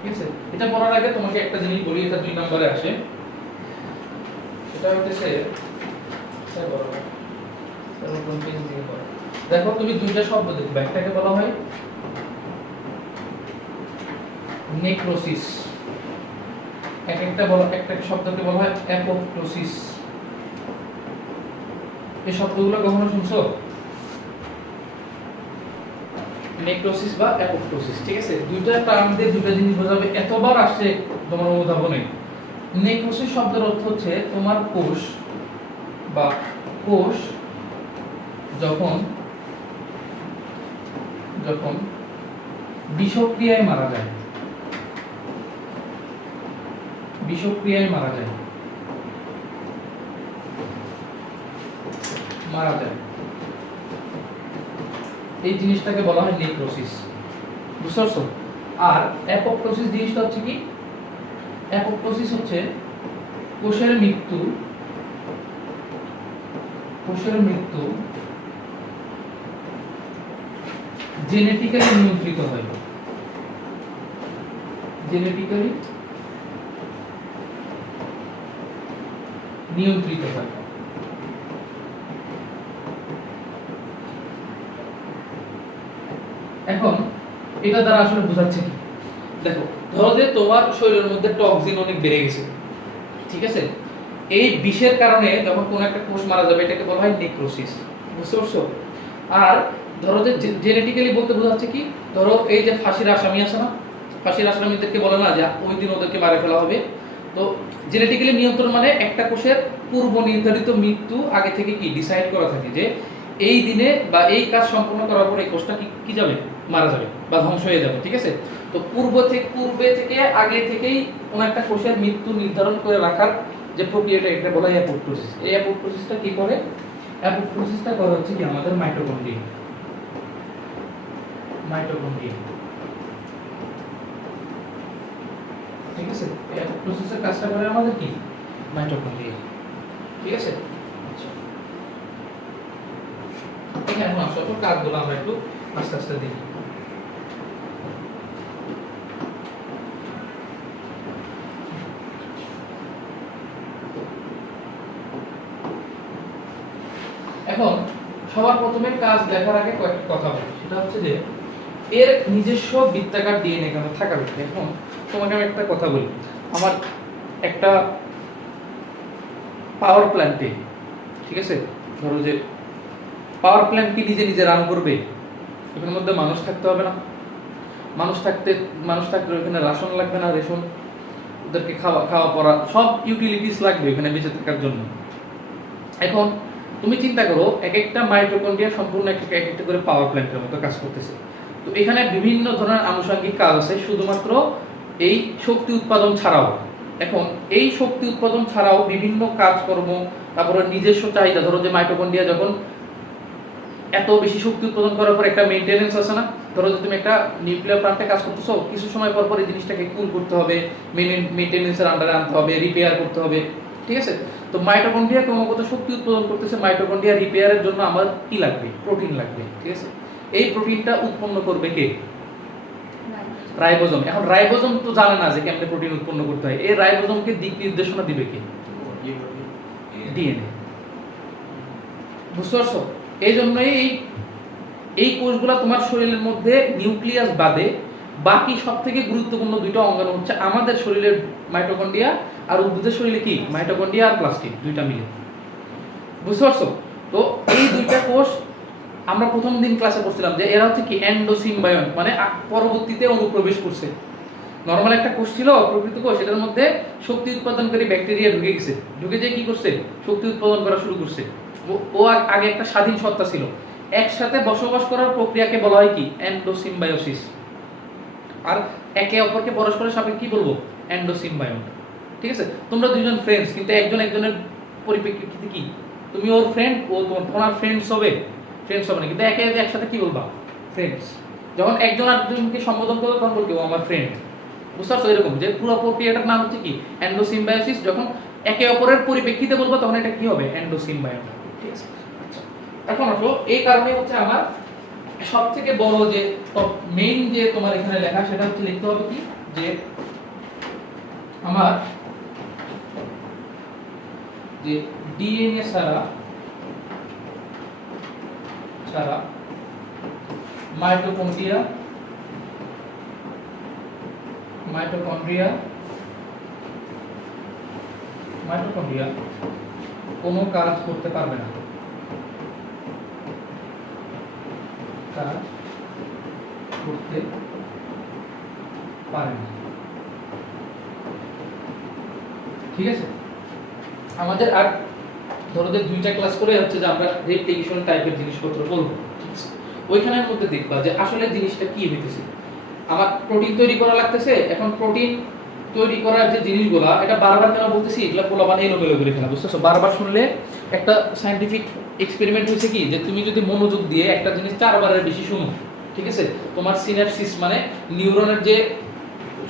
ঠিক আছে, এটা পড়ার আগে তোমাকে একটা জিনিস বলি, এটা 2 নম্বরে আসে। সেটা হচ্ছে দেখো, তুমি দুইটা শব্দ দেখবে, একটাকে বলা হয় নেক্রোসিস, একটা শব্দকে বলা হয় অ্যাপোপ্টোসিস। এই শব্দগুলো কখনো শুনছো? নেক্রোসিস বা অ্যাপোপ্টোসিস, ঠিক আছে? দুইটা টার্ম দিয়ে দুইটা জিনিস বোঝাবে, এতবার আসছে তোমার অনুধাবনে। নেক্রোসিস শব্দের অর্থ হচ্ছে তোমার কোষ যখন বিষক্রিয়ায় মারা যায়, এই জিনিসটাকে বলা হয় নেক্রোসিস। বুঝতে পারছো? আর অ্যাপোপ্টোসিস জিনিসটা হচ্ছে কি? অ্যাপোপ্টোসিস হচ্ছে কোষের মৃত্যু জেনেটিক্যালি নিয়ন্ত্রিত হয়, এখন এটা দ্বারা আসলে বোঝাচ্ছে কি? দেখো, ধরো যে তোমার শরীরের মধ্যে টক্সিন অনেক বেড়ে গেছে, ঠিক আছে? এই বিষের কারণে যখন কোনো একটা কোষ মারা যাবে এটাকে বলা হয় নেক্রোসিস। বুঝতে পারছো? আর ধরো যে জেনেটিক্যালি বলতে বোঝাচ্ছে কি? ধরো এই যে ফাঁসির আসামি আছে না, ফাঁসির আসামিদেরকে বলে না যে ওই দিন ওদেরকে মারা ফেলা হবে। তো জেনেটিক্যালি নিয়ন্ত্রণ মানে একটা কোষের পূর্ব নির্ধারিত মৃত্যু আগে থেকে কি ডিসাইড করা থাকে যে এই দিনে বা এই কাজ সম্পন্ন করার পর এই কোষটা কি যাবে, মারা যাবে বা ধ্বংস হয়ে যাবে, ঠিক আছে? তো পূর্বে থেকে আগে থেকেই কোন একটা কোষের মৃত্যু নির্ধারণ করে রাখার যে প্রক্রিয়াটা, এটা বলা হয় অ্যাপোপ্টোসিস। এই অ্যাপোপ্টোসিসটা কি করে? অ্যাপোপ্টোসিসটা করে হচ্ছে কি আমাদের মাইটোকন্ড্রিয়া। মাইটোকন্ড্রিয়া। ঠিক আছে, এই প্রসেসের কাজটা করে আমাদের কি মাইটোকন্ড্রিয়া। ঠিক আছে, আচ্ছা এখানে এখন আসলে কাজগুলো আমরা একটু আস্তে আস্তে দেখি। এখন সবার প্রথমে কাজ দেখার আগে কয়েকটা কথা বলি, সেটা হচ্ছে যে এর নিজস্ব বৃত্তাকার ডিএনএ কেন থাকা উচিত। এখন তোমাকে আমি একটা কথা বলি, আমার একটা পাওয়ার প্ল্যান্টে, ঠিক আছে, ধরো যে পাওয়ার প্ল্যান্ট কি নিজে নিজে রান করবে? এখানের মধ্যে মানুষ থাকতে হবে না? মানুষ থাকলে ওখানে রাশন লাগবে না, রেশন, ওদেরকে খাওয়া পড়া সব ইউটিলিটিস লাগবে এখানে বেঁচে থাকার জন্য। এখন তুমি চিন্তা করো, এক একটা মাইটোকন্ড্রিয়া সম্পূর্ণ এক একটা করে পাওয়ার প্ল্যান্টের মতো কাজ করতেছে। তো এখানে বিভিন্ন ধরনের আনুষঙ্গিক কাজ আছে শুধুমাত্র এই শক্তি উৎপাদন ছাড়াও। এখন এই শক্তি উৎপাদন ছাড়াও বিভিন্ন কাজকর্ম, তারপরে নিজস্ব চাহিদা, ধরো যে মাইটোকন্ড্রিয়া যখন এত বেশি শক্তি উৎপাদন করার পর একটা মেইনটেনেন্স আছে না, ধরো যে তুমি একটা নিউক্লিয়ার প্ল্যান্টে কাজ করতেছো, কিছু সময় পর পর এই জিনিসটাকে কুল করতে হবে, মেইনটেনেন্সের আন্ডারে আনতে হবে, রিপেয়ার করতে হবে। ঠিক আছে, তো মাইটোকন্ড্রিয়া ক্রমাগত শক্তি উৎপাদন করতেছে, মাইটোকন্ড্রিয়া রিপেয়ারের জন্য আমার কি লাগবে? প্রোটিন লাগবে। ঠিক আছে, এই প্রোটিনটা উৎপন্ন করবে কে? রাইবোজোম। এখন রাইবোজোম তো জানে না যে কেমনে প্রোটিন উৎপন্ন করতে হয়, এই রাইবোজোমকে দিক নির্দেশনা দিবে কে? ডিএনএ। বুঝতে পারছো? এই জন্যই এই কোষগুলা তোমার শরীরের মধ্যে নিউক্লিয়াস বাদে বাকি সব থেকে গুরুত্বপূর্ণ দুইটা অঙ্গাণু হচ্ছে আমাদের শরীরের মাইটোকন্ড্রিয়া, আর উদ্ভিদের শরীরে কি মাইটোকন্ড্রিয়া আর প্লাস্টিড, দুইটা মিলে। বুঝতে পারছো? তো এই দুইটা কোষ আমরা প্রথম দিন ক্লাসে পড়ছিলাম যে এরা হচ্ছে কি এন্ডোসিম্বায়ন, মানে পরবর্তীতে অনুপ্রবেশ করছে। নরমাল একটা কোষ ছিল প্রকৃত কোষ, এটার মধ্যে শক্তি উৎপাদনকারী ব্যাকটেরিয়া ঢুকে গেছে, ঢুকে যেয়ে কি করছে? শক্তি উৎপাদন করা শুরু করছে। ও আগে একটা স্বাধীন সত্তা ছিল, একসাথে বসবাস করার প্রক্রিয়াকে বলা হয় কি এন্ডোসিম্বায়োসিস। আর একে অপরকে পরস্পরের সাপেক্ষে কি বলবো? এন্ডোসিম্বায়ন। ঠিক আছে, তোমরা দুইজন ফ্রেন্ডস, কিন্তু একজন একজনের পরিপ্রেক্ষিতে কি তুমি ওর ফ্রেন্ড, ও তোমার ফ্রেন্ডস হবে না, কিন্তু একে একসাথে কি বলবা? ফ্রেন্ডস। যখন একজন আরেকজনকে সম্বোধন করবে তখন বলবে ও আমার ফ্রেন্ড। বুঝতে পারছো? এরকম যে পুরো প্রক্রিয়াটার নাম হচ্ছে কি এন্ডোসিম্বায়োসিস। যখন একে অপরের পরিপ্রেক্ষিতে বলবো তখন এটা কি হবে? এন্ডোসিম্বায়ন। ঠিক আছে, আচ্ছা এখন আসো, এই কারণে হচ্ছে আমার সবথেকে বড় যে মেইন যে তোমার এখানে লেখা, সেটা হচ্ছে লিখতে হবে কি যে আমার যে ডিএনএ ছাড়া মাইটোকন্ড্রিয়া কোনো কাজ করতে পারবে না, কাজ করতে পারে না। ঠিক আছে, আমাদের আর ধরো যে দুইটা ক্লাস করে হচ্ছে যে আমরা রেপ্লিকেশন টাইপের জিনিসপত্র বলবো। ঠিক আছে, ওইখানের মধ্যে দেখবা যে আসলে জিনিসটা কি হইতেছে। আমার প্রোটিন তৈরি করা লাগতেছে, এখন প্রোটিন তৈরি করার যে জিনিসগুলা, এটা বারবার কেন বলতেছি, এগুলো পোলাপান এলোমেলো করে ফেলা। বুঝতেছো? বারবার শুনলে একটা সায়েন্টিফিক এক্সপেরিমেন্ট হয়েছে কি যে তুমি যদি মনোযোগ দিয়ে একটা জিনিস 4 বারের বেশি শুনো, ঠিক আছে, তোমার সিনাপসিস মানে নিউরনের যে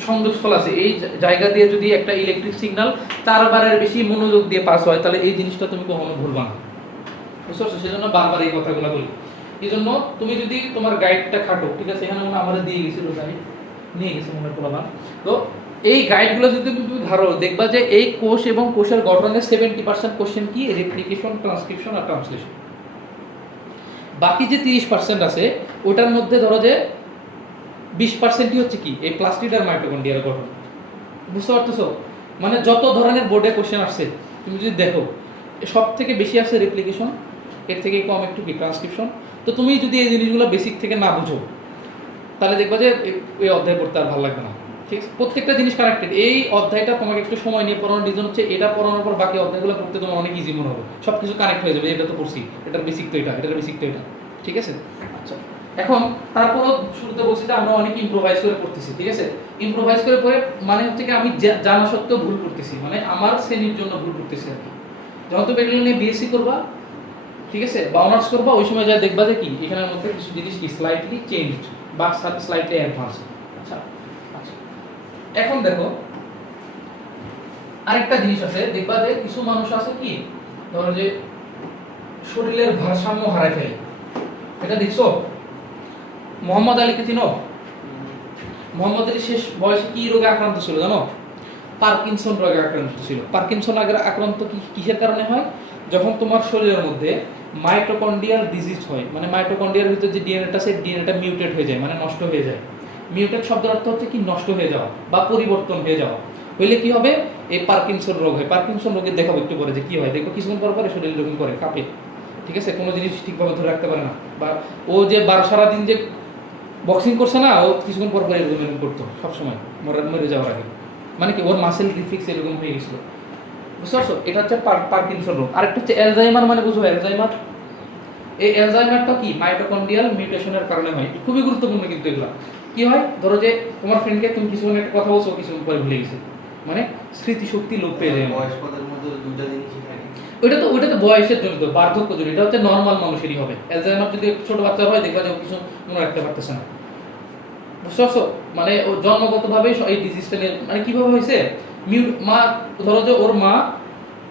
সংযোগস্থল আছে, এই জায়গা দিয়ে যদি একটা ইলেকট্রিক সিগন্যাল 4 বারের বেশি মনোযোগ দিয়ে পাস হয়, তাহলে এই জিনিসটা তুমি কখনো ভুলবা না। বুঝতে পারছো? সেজন্য বারবার এই কথাগুলো বলি। এই জন্য তুমি যদি তোমার গাইডটা খাটো, ঠিক আছে, এখানে মনে আমাদের দিয়ে গেছিল, গাইড নিয়ে গেছে মনে পোলাপান, তো এই গাইডগুলো যদি তুমি ধরো, দেখবা যে এই কোষ এবং কোষের গঠনের 70% কোশ্চেন কি রেপ্লিকেশন, ট্রান্সক্রিপশন আর ট্রান্সলেশন। বাকি যে 30% আছে ওটার মধ্যে ধরো যে 20%ই হচ্ছে কি এই প্লাস্টিড আর মাইটোকন্ড্রিয়ার গঠন। বুঝতে পারতেছো? মানে যত ধরনের বোর্ডে কোশ্চেন আসছে তুমি যদি দেখো, সব থেকে বেশি আছে রেপ্লিকেশন, এর থেকে কম একটু কি ট্রান্সক্রিপশন। তো তুমি যদি এই জিনিসগুলো বেসিক থেকে না বুঝো, তাহলে দেখবা যে এই অধ্যায় পড়তে আর ভালো লাগবে না। ঠিক আছে, প্রত্যেকটা জিনিস কানেক্টেড। এই অধ্যায়টা তোমাকে একটু সময় নিয়ে পড়ানোর রিজন হচ্ছে এটা পড়ানোর পর বাকি অধ্যায়গুলো পড়তে তোমার অনেক ইজি মনে হবে, সব কিছু কানেক্ট হয়ে যাবে। এটা তো পড়ছি, এটার বেসিক তো এটা, এটার বেসিক তো এটা। ঠিক আছে, আচ্ছা এখন তারপরও শুরুতে বলছি যে আমরা অনেক ইম্প্রোভাইজ করে পড়তেছি। ঠিক আছে, ইম্প্রোভাইজ করে পড়ে মানে হচ্ছে কি আমি জানা সত্ত্বেও ভুল করতেছি, মানে আমার শ্রেণীর জন্য ভুল করতেছি আর কি। যখন তুমি এগুলো নিয়ে বিএসসি করবা, ঠিক আছে, বা অনার্স করবা ওই সময় যা দেখবা যে কি এখানের মধ্যে কিছু জিনিস কি স্লাইটলি চেঞ্জড বা স্লাইটলি অ্যাডভান্স। আচ্ছা আচ্ছা, এখন দেখো আরেকটা জিনিস আছে, দেখবা যে কিছু মানুষ আছে কি ধরো যে শরীরের ভারসাম্য হারায় ফেলে। এটা দেখছো? মোহাম্মদ আলীকে চিনো? মোহাম্মদ আলী শেষ বয়সে কি রোগে আক্রান্ত ছিল জানো? পার্কিনসন রোগে আক্রান্ত ছিল। পার্কিনসন আক্রান্ত কিসের কারণে হয়? যখন তোমার শরীরের মধ্যে মাইটোকন্ড্রিয়াল ডিজিজ হয়, মানে মাইটোকন্ড্রিয়ার ভিতরে যে ডিএনএটা আছে ডিএনএটা মিউটেট হয়ে যায়, মানে নষ্ট হয়ে যায়। মিউটেট শব্দের অর্থ হচ্ছে কি নষ্ট হয়ে যাওয়া বা পরিবর্তন হয়ে যাওয়া। হইলে কি হবে? এই পার্কিনসন রোগ হয়। পার্কিনসন রোগে দেখাবো একটু পরে যে কি হয়, দেখো কিছুক্ষণ পর পরে শরীর এরকম করে কাঁপে, ঠিক আছে, কোনো জিনিস ঠিকভাবে ধরে রাখতে পারে না। বা ও যে সারাদিন যে বক্সিং করছে না, ও কিছুক্ষণ পর পর এরকম করতো সবসময় মরে যাওয়ার আগে, মানে কি ওর মাসেল রিফ্লেক্স এরকম হয়ে গেছিল, বুঝতে পারছো? এটা হচ্ছে পার্কিনসন রোগ। আরেকটা হচ্ছে অ্যালজাইমার, মানে বুঝো অ্যালজাইমার। এই অ্যালজাইমারটা কি মাইটোকন্ড্রিয়াল মিউটেশনের কারণে হয়। খুবই গুরুত্বপূর্ণ কিন্তু এগুলো। কি হয় ধরো যে তোমার ফ্রেন্ডকে তুমি কিছুক্ষণ একটা কথা বলছো, কিছুক্ষণ পরে ভুলে গেছে, মানে স্মৃতিশক্তি লোপ পেয়ে যায়। বয়স্কদের মধ্যে দুইটা জিনিসই থাকে। ওইটা তো বয়সের জন্য, তো বার্ধক্য জন্য, এটা হচ্ছে নর্মাল মানুষেরই হবে। অ্যালজাইমার যদি ছোট বাচ্চার হয় দেখবা যে ও কিছু মনে রাখতে পারতেছে না, বুঝতে পারছো? মানে ও জন্মগতভাবে এই ডিজিজটা মানে কিভাবে হয়েছে, মা ধরো যে ওর মা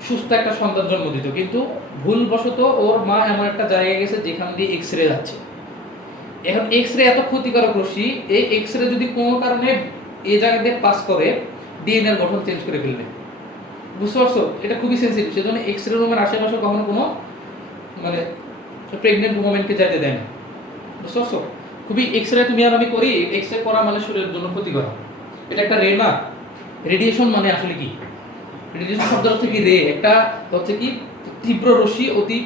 সুস্থ একটা সন্তান জন্ম দিত, কিন্তু ভুলবশত ওর মা এমন একটা জায়গায় গেছে যেখান দিয়ে এক্স রে যাচ্ছে। এখন এক্স রে এত ক্ষতিকারক রশ্মি, এই এক্স রে যদি কোনো কারণে এই জায়গা দিয়ে পাস করে ডিএনএ এর গঠন চেঞ্জ করে ফেলবে, বুঝতে পারছো? এটা খুবই সেন্সিটিভ, সেজন্য এক্স রে রুমের আশেপাশে কখনো কোনো মানে প্রেগনেন্ট উমেনকে যাইতে দেয় না, বুঝতে পারছো? খুবই এক্স রে তুমি আর আমি করি, এক্স রে করা মানে শরীরের জন্য ক্ষতিকর। এটা একটা রে না, রেডিয়েশন মানে আসলে কি, রেডিয়েশন শব্দ হচ্ছে কি রে, একটা হচ্ছে কি তীব্র রশ্মি, অতি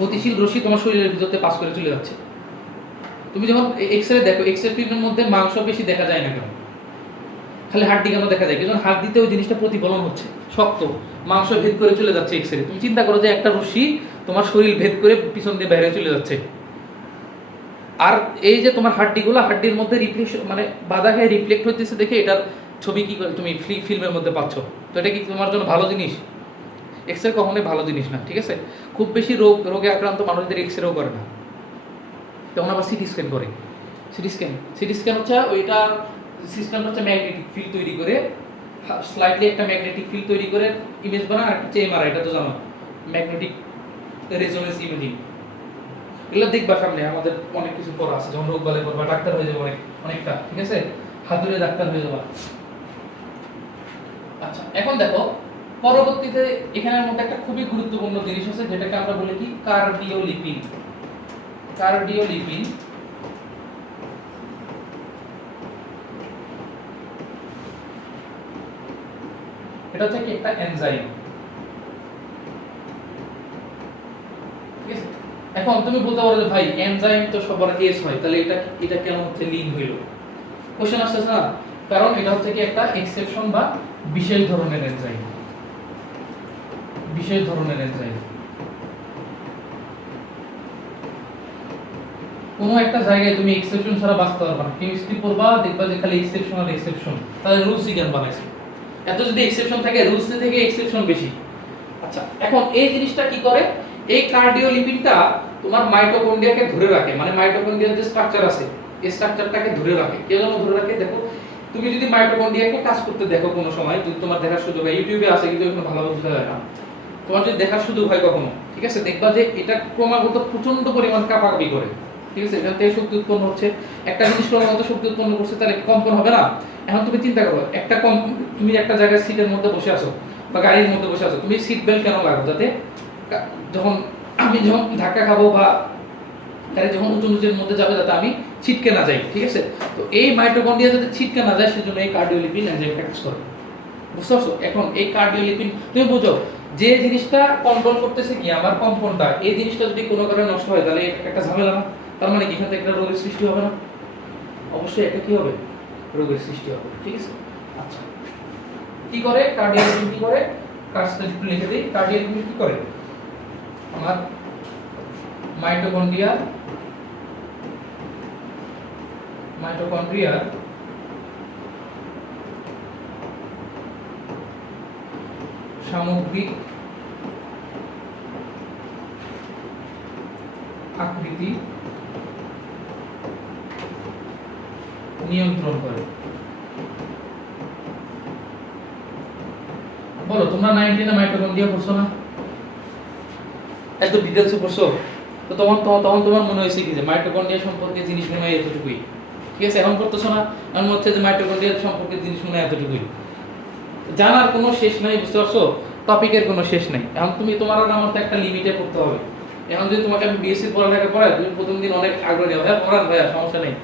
গতিশীল রশ্মি তোমার শরীরের ভিতরে পাস করে চলে যাচ্ছে। তুমি যখন এক্স রে দেখো, এক্স রে ফিল্মের মধ্যে মাংস বেশি দেখা যায় না কেন, খালি হাড্ডি কেন দেখা যায়? কারণ হাড্ডিতে ওই জিনিসটা প্রতিফলন হচ্ছে, শক্ত মাংস ভেদ করে চলে যাচ্ছে এক্স রে। তুমি চিন্তা করো যে একটা রশ্মি তোমার শরীর ভেদ করে পিছন দিয়ে বাইরে চলে যাচ্ছে, আর এই যে তোমার হাড্ডিগুলো, হাড্ডির মধ্যে রিফ্লেকশন মানে বাধা খেয়ে রিফ্লেক্ট হচ্ছে দেখে এটার ছবি কি করে তুমি ফিল্মের মধ্যে পাচ্ছ। তো এটা কি তোমার জন্য ভালো জিনিস? এক্স রে কখনোই ভালো জিনিস না, ঠিক আছে? খুব বেশি রোগে আক্রান্ত মানুষদের এক্স রেও করে না, তখন আবার সিটি স্ক্যান করে। সিটি স্ক্যান হচ্ছে ওইটা সিস্টেমটা হচ্ছে ম্যাগনেটিক ফিল্ড তৈরি করে, স্লাইডলি একটা ম্যাগনেটিক ফিল্ড তৈরি করে ইমেজ বানায়, আর একটা এমআরআই, এটা তো জানো ম্যাগনেটিক রেজোনেন্স ইমেজিং। এগুলো দেখবা সামনে আমাদের অনেক কিছু পড়া আছে, যেমন রোগ বালাই করবা, ডাক্তার হয়ে যাবো অনেকটা, ঠিক আছে, হাতুড়ে ডাক্তার হয়ে যাবা। আচ্ছা এখন দেখো পরবর্তীতে এখানের মধ্যে একটা খুবই গুরুত্বপূর্ণ জিনিস আছে যেটাকে আমরা বলি কি কার্ডিওলিপিন। কার্ডিওলিপিন এটা হচ্ছে কি একটা এনজাইম, ঠিক আছে? এখন তুমি বলতে পারো যে ভাই এনজাইম তো সবার এস হয়, তাহলে এটা কেন হচ্ছে লিন হইল? কোশ্চেন আসছে না, কারণ এটা হচ্ছে কি একটা এক্সেপশন বা বিশেষ ধরনের এনজাইম। বিশেষ ধরনের এনজাইম কোনো একটা জায়গায় তুমি এক্সেপশন ছাড়া বাঁচতে পারবে না। কেমিস্ট্রি পড়বা দেখবা যে খালি এক্সেপশন আর এক্সেপশন, তাহলে রুলস জ্ঞান বানাইছে। এত যদি এক্সেপশন থাকে, রুলস থেকে এক্সেপশন বেশি। আচ্ছা এখন এই জিনিসটা কি করে, এই কার্ডিওলিপিনটা তোমার মাইটোকন্ড্রিয়াকে ধরে রাখে, মানে মাইটোকন্ড্রিয়ার যে স্ট্রাকচার আছে এই স্ট্রাকচারটাকে ধরে রাখে। কে যেন ধরে রাখে? দেখো তুমি যদি মাইটোকন্ড্রিয়াকে কাজ করতে দেখো কোনো সময়, যদি তোমার দেখার সুযোগ হয়, ইউটিউবে আছে কিন্তু এখন ভালোভাবে বোঝা যায় না, তোমার যদি দেখার সুযোগ হয় কখনো, ঠিক আছে, দেখবা যে এটা ক্রমাগত প্রচন্ড পরিমাণ কাঁপাকাঁপি করে, ঠিক আছে, এখান থেকে শক্তি উৎপন্ন হচ্ছে। একটা জিনিস ক্রমাগত শক্তি উৎপন্ন করছে, তাহলে কম্পন হবে না? এখন তুমি চিন্তা করো, তুমি একটা জায়গায় সিটের মধ্যে বসে আছো বা গাড়ির মধ্যে বসে আছো, তুমি সিট বেল্ট কেন লাগাও? যাতে যখন ধাক্কা খাবো বা গাড়ি যখন উঁচু নিচের মধ্যে যাবে যাতে আমি ছিটকে না যাই, ঠিক আছে? তো এই মাইটোকন্ড্রিয়া যাতে ছিটকে না যায় সেজন্য এই কার্ডিওলিপিন এনজাইম কাজ করে, বুঝতে পারছো? এখন এই কার্ডিওলিপিন তুমি বুঝো যে জিনিসটা কন্ট্রোল করতেছে কি আমার কম্পনটা, এই জিনিসটা যদি কোনো কারণে নষ্ট হয় তাহলে একটা ঝামেলা না? তার মানে কি এখান থেকে একটা রোগের সৃষ্টি হবে না? অবশ্যই একটা কি হবে, রোগের সৃষ্টি হবে, ঠিক আছে? আচ্ছা কি করে কার্ডিওলিপিন, কি করে কাজটা একটু লিখে দিই। কার্ডিওলিপিন কি করে, আমার মাইটোকন্ড্রিয়ার সামগ্রিক আকৃতি নিয়ন্ত্রণ করে। বলো তোমরা 19 মাইটোকন্ড্রিয়া পড়ছো না? এত ডিটেইলসে পড়ছো তো তখন তোমার মনে হয়েছে কি যে মাইটোকন্ড্রিয়া সম্পর্কে জিনিস মনে হয় এতটুকুই, ঠিক আছে? এখন পড়তেছো না, আমার মনে হচ্ছে যে মাইটোকন্ড্রিয়া সম্পর্কে জিনিস মনে হয় এতটুকুই, জানার কোনো শেষ নাই, বুঝতে পারছো? টপিকের কোনো শেষ নাই। এখন তুমি তোমার আর আমার তো একটা লিমিটে পড়তে হবে। এখন যদি তোমাকে আমি বিএসসি পড়ালেখা করাই, তুমি প্রথম দিন অনেক আগ্রহী হবে, পড়ান ভাইয়া সমস্যা নেই,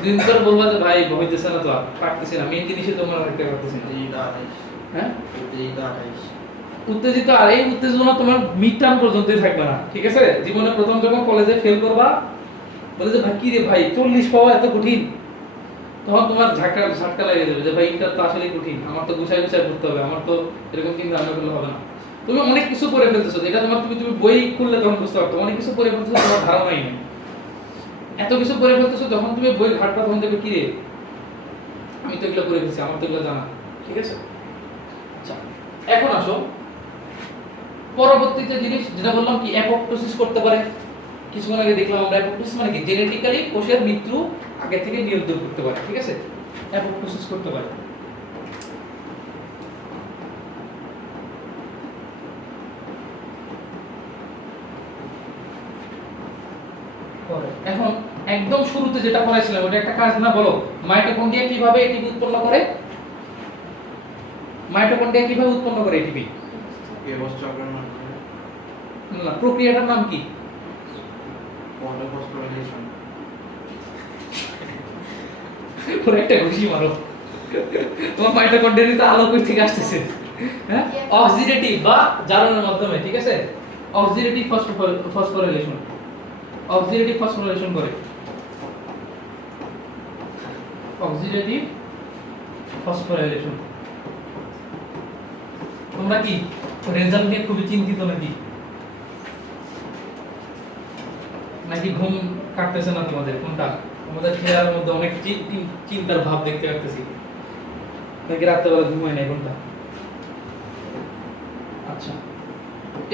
দুদিন পর বলবা যে ভাই হইতেছে না, তো আর পারতেছি না, মেইন জিনিসে তোমরা রাখতে পারতেছি না। হ্যাঁ উত্তেজিত, আর এই উত্তেজনা তোমার মিড টার্ম পর্যন্তই থাকবে না, ঠিক আছে? জীবনে প্রথম যখন কলেজে ফেল করবা, বলে যে ভাই কি রে ভাই 40 পাওয়া এত কঠিন, তখন তোমার ঝাটকা লাগিয়ে যাবে যে ভাই এটা তো আসলে কঠিন, আমার তো গুছাই গুছাই পড়তে হবে, আমার তো এরকম চিন্তা ভাবনা করলে হবে না। তুমি অনেক কিছু করে ফেলতেছো, এটা তোমার তুমি বই খুললে তখন বুঝতে পারতো অনেক কিছু করে ফেলতেছো, তোমার ধারণাই নেই এত কিছু করে ফেলতেছো। যখন তুমি বই ঘাটবা তখন দেখবে কি রে আমি তো এগুলো করে ফেলছি, আমার তো এগুলো জানা, ঠিক আছে? আচ্ছা এখন আসো পরবর্তীতে জিনিস যেটা বললাম কি অ্যাপোপ্টোসিস করতে পারে। কিছুক্ষণ আগে দেখলাম আমরা অ্যাপোপ্টোসিস মানে কি জেনেটিক্যালি কোষের মৃত্যু আগে থেকে নিয়ন্ত্রণ করতে পারে, ঠিক আছে? অ্যাপোপ্টোসিস করতে পারে। এখন একদম শুরুতে যেটা করাইছিলাম ওটা একটা কাজ না, বলো মাইটোকন্ড্রিয়া কিভাবে এটিপি উৎপন্ন করে? মাইটোকন্ড্রিয়া কিভাবে উৎপন্ন করে এটিপি? কেবস চক্রের মাধ্যমে। না, প্রক্রিয়াটার নাম কি? ফসফোরাইলেশন। ওর একটা ঘুষি মারো, তোমার মাইটোকন্ড্রিয়াতে আলো কই থেকে আসতেছে? হ্যাঁ, অক্সিডেটিভ বা জারণের মাধ্যমে, ঠিক আছে? অক্সিডেটিভ ফসফোরাইলেশন, অক্সিডেটিভ ফসফোরাইলেশন করে। Oxidative phosphorylation. তোমরা কি রেজাল্ট নিয়ে খুবই চিন্তিত নাকি? নাকি ঘুম কাটতেছে না তোমাদের? কোনটা? আমাদের চেহারার মধ্যে অনেক চিন্তার ভাব দেখতে পাচ্ছি, নাকি রাত্রেবেলা ঘুম হয় না? কোনটা? আচ্ছা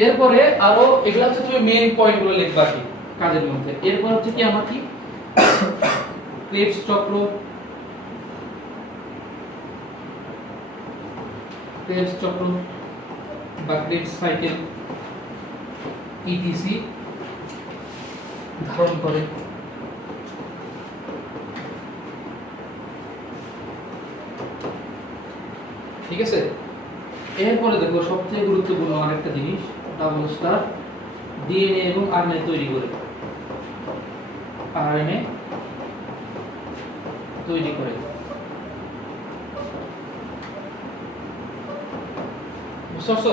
এরপরে আরো এগুলা হচ্ছে তুমি মেইন পয়েন্টগুলো লিখবা কি কাজের মধ্যে। এরপর হচ্ছে কি আমার কি ক্রেবস চক্র, ক্রেবস চক্র বা ক্রেবস সাইকেল ইটিসি ধারণ করে। ঠিক আছে? এরপরে দেখো সবচেয়ে গুরুত্বপূর্ণ আরেকটা জিনিস, ডাবল স্টার ডিএনএ এবং আরএনএ তৈরি করে। আরএনএ তৈরি করে, বুঝছো?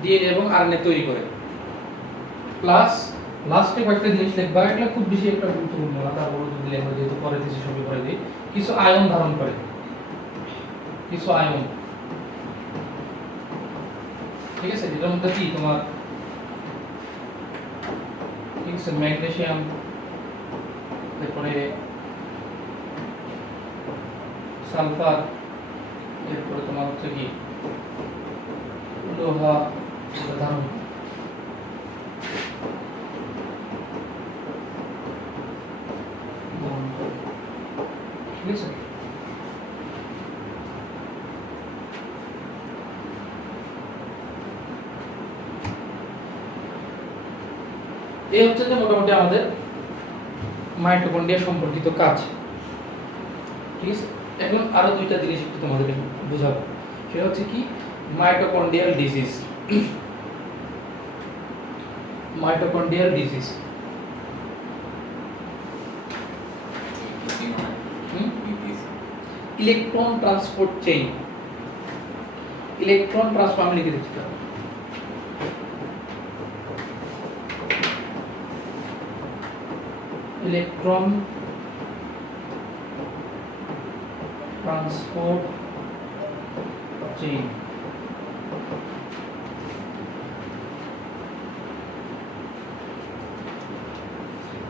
ডিএনএ এবং আরএনএ তৈরি করে। প্লাস লাস্টে কয়েকটা জিনিস লিখবা, এটা খুব বেশি একটা গুরুত্বপূর্ণ না, তারপরে যদি লেখা যেহেতু পরে দিয়েছি সবই পরে দিই। কিছু আয়ন ধারণ করে, কিছু আয়ন, ঠিক আছে? যেটার মধ্যে কি তোমার ঠিক আছে ম্যাগনেসিয়াম, তারপরে সালফার, এরপরে তোমার হচ্ছে কি লোহা ধারণ, ঠিক আছে? এই হচ্ছে যে মোটামুটি আমাদের মাইটোকন্ড্রিয়া সম্পর্কিত কাজ, ঠিক আছে? এখন আরো দুইটা জিনিস একটু তোমাদের বোঝাবো, সেটা হচ্ছে কি mitochondrial disease. Mitochondrial disease electron transport chain, electron transfer আমি লিখে দিচ্ছি। Electron transport chain.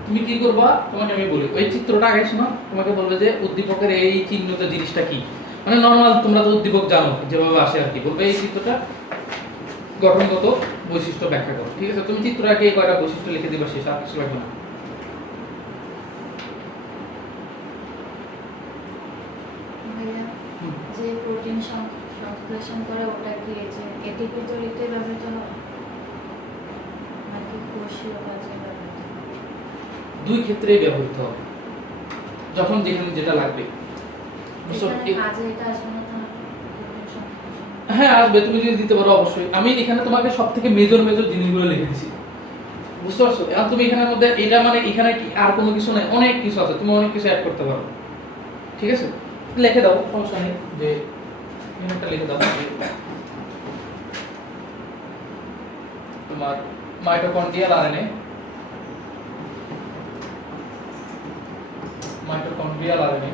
তুমি কি করবা, তোমাকে আমি বলি ওই চিত্রটা আগে শোনো, তোমাকে বলবে যে উদ্দীপকের এই চিহ্নিত জিনিসটা কি, মানে নরমাল তোমরা তো উদ্দীপক জানো যেভাবে আসে আর কি, বলবে এই চিত্রটা গঠনগত বৈশিষ্ট্য ব্যাখ্যা করো। ঠিক আছে, তুমি চিত্র আঁকে কয়টা বৈশিষ্ট্য লিখে দিবা, শেষ, আর কিছু লাগবে না। ভাইয়া, যে প্রোটিন সংশ্লেষণ করে ওটা কি এই যে এটিপি তৈরিতে ব্যবহৃত হয় নাকি কোষীয় কাজে ব্যবহৃত হয়? দুই ক্ষেত্রেই ব্যবহৃত হবে, যখন যেখানে যেটা লাগবে। বুঝছো? এখানে কাজে এটা আসবে না তাহলে প্রোটিন সংশ্লেষণ? হ্যাঁ আসবে, তুমি যদি দিতে পারো অবশ্যই। আমি এখানে তোমাকে সব থেকে মেজর জিনিসগুলো লিখে দিছি, বুঝতে পারছো? এখন তুমি এখানের মধ্যে এটা মানে এখানে কি আর কোনো কিছু নাই, অনেক কিছু আছে, তুমি অনেক কিছু অ্যাড করতে পারো। ঠিক আছে, লিখে দাও, সমস্যা নেই। যে এখানে একটা লিখে দাও যে তোমার mitochondrial RNA, mitochondrial RNA,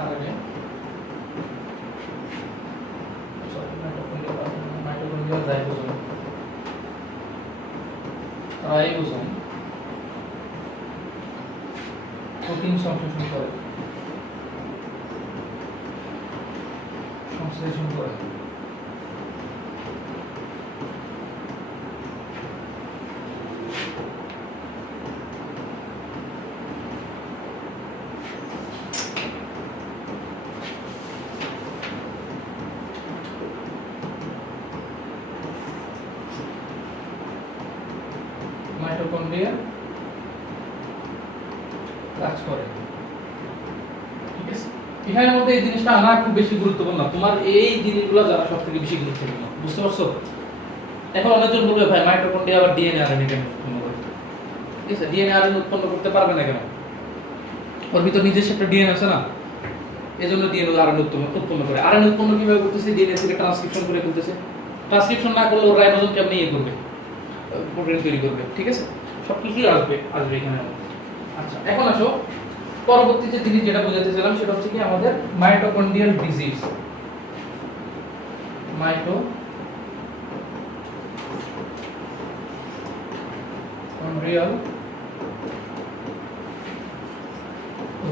RNA sorry mitochondrial ribosome, ribosome protein সংশ্লেষণ করে, সংশ্লেষণ করে। মাইটোকন্ড্রিয়া কাজ করে। ঠিক আছে, এখানের মধ্যে এই জিনিসটা আনা খুব বেশি গুরুত্বপূর্ণ। তোমার এই জিনিসগুলো জানা সবথেকে বেশি গুরুত্বপূর্ণ, বুঝতে পারছো? এখন অনেকজন বলবে ভাই মাইটোকন্ড্রিয়া আবার ডিএনএ আরএনএ কেন উৎপন্ন করে? ঠিক আছে, ডিএনএ আরএনএ উৎপন্ন করতে পারবে না কেন? ওর ভিতর নিজস্ব একটা ডিএনএ আছে না, এজন্য ডিএনএ আরএনএ উৎপন্ন করে। আরএনএ উৎপন্ন কিভাবে করতেছে? ডিএনএ থেকে ট্রান্সক্রিপশন করে ফেলতেছে। ট্রান্সক্রিপশন না করলে ওর রাইবোসোম কেমনে ইয়ে করবে, প্রোটিন তৈরি করবে। ঠিক আছে, সব কিছুই আসবে এখানে। আচ্ছা, এখন আসো পরবর্তী যে জিনিস যেটা বোঝাতেছিলাম সেটা হচ্ছে কি আমাদের মাইটোকন্ড্রিয়াল ডিজিজ। মাইটোকন্ড্রিয়াল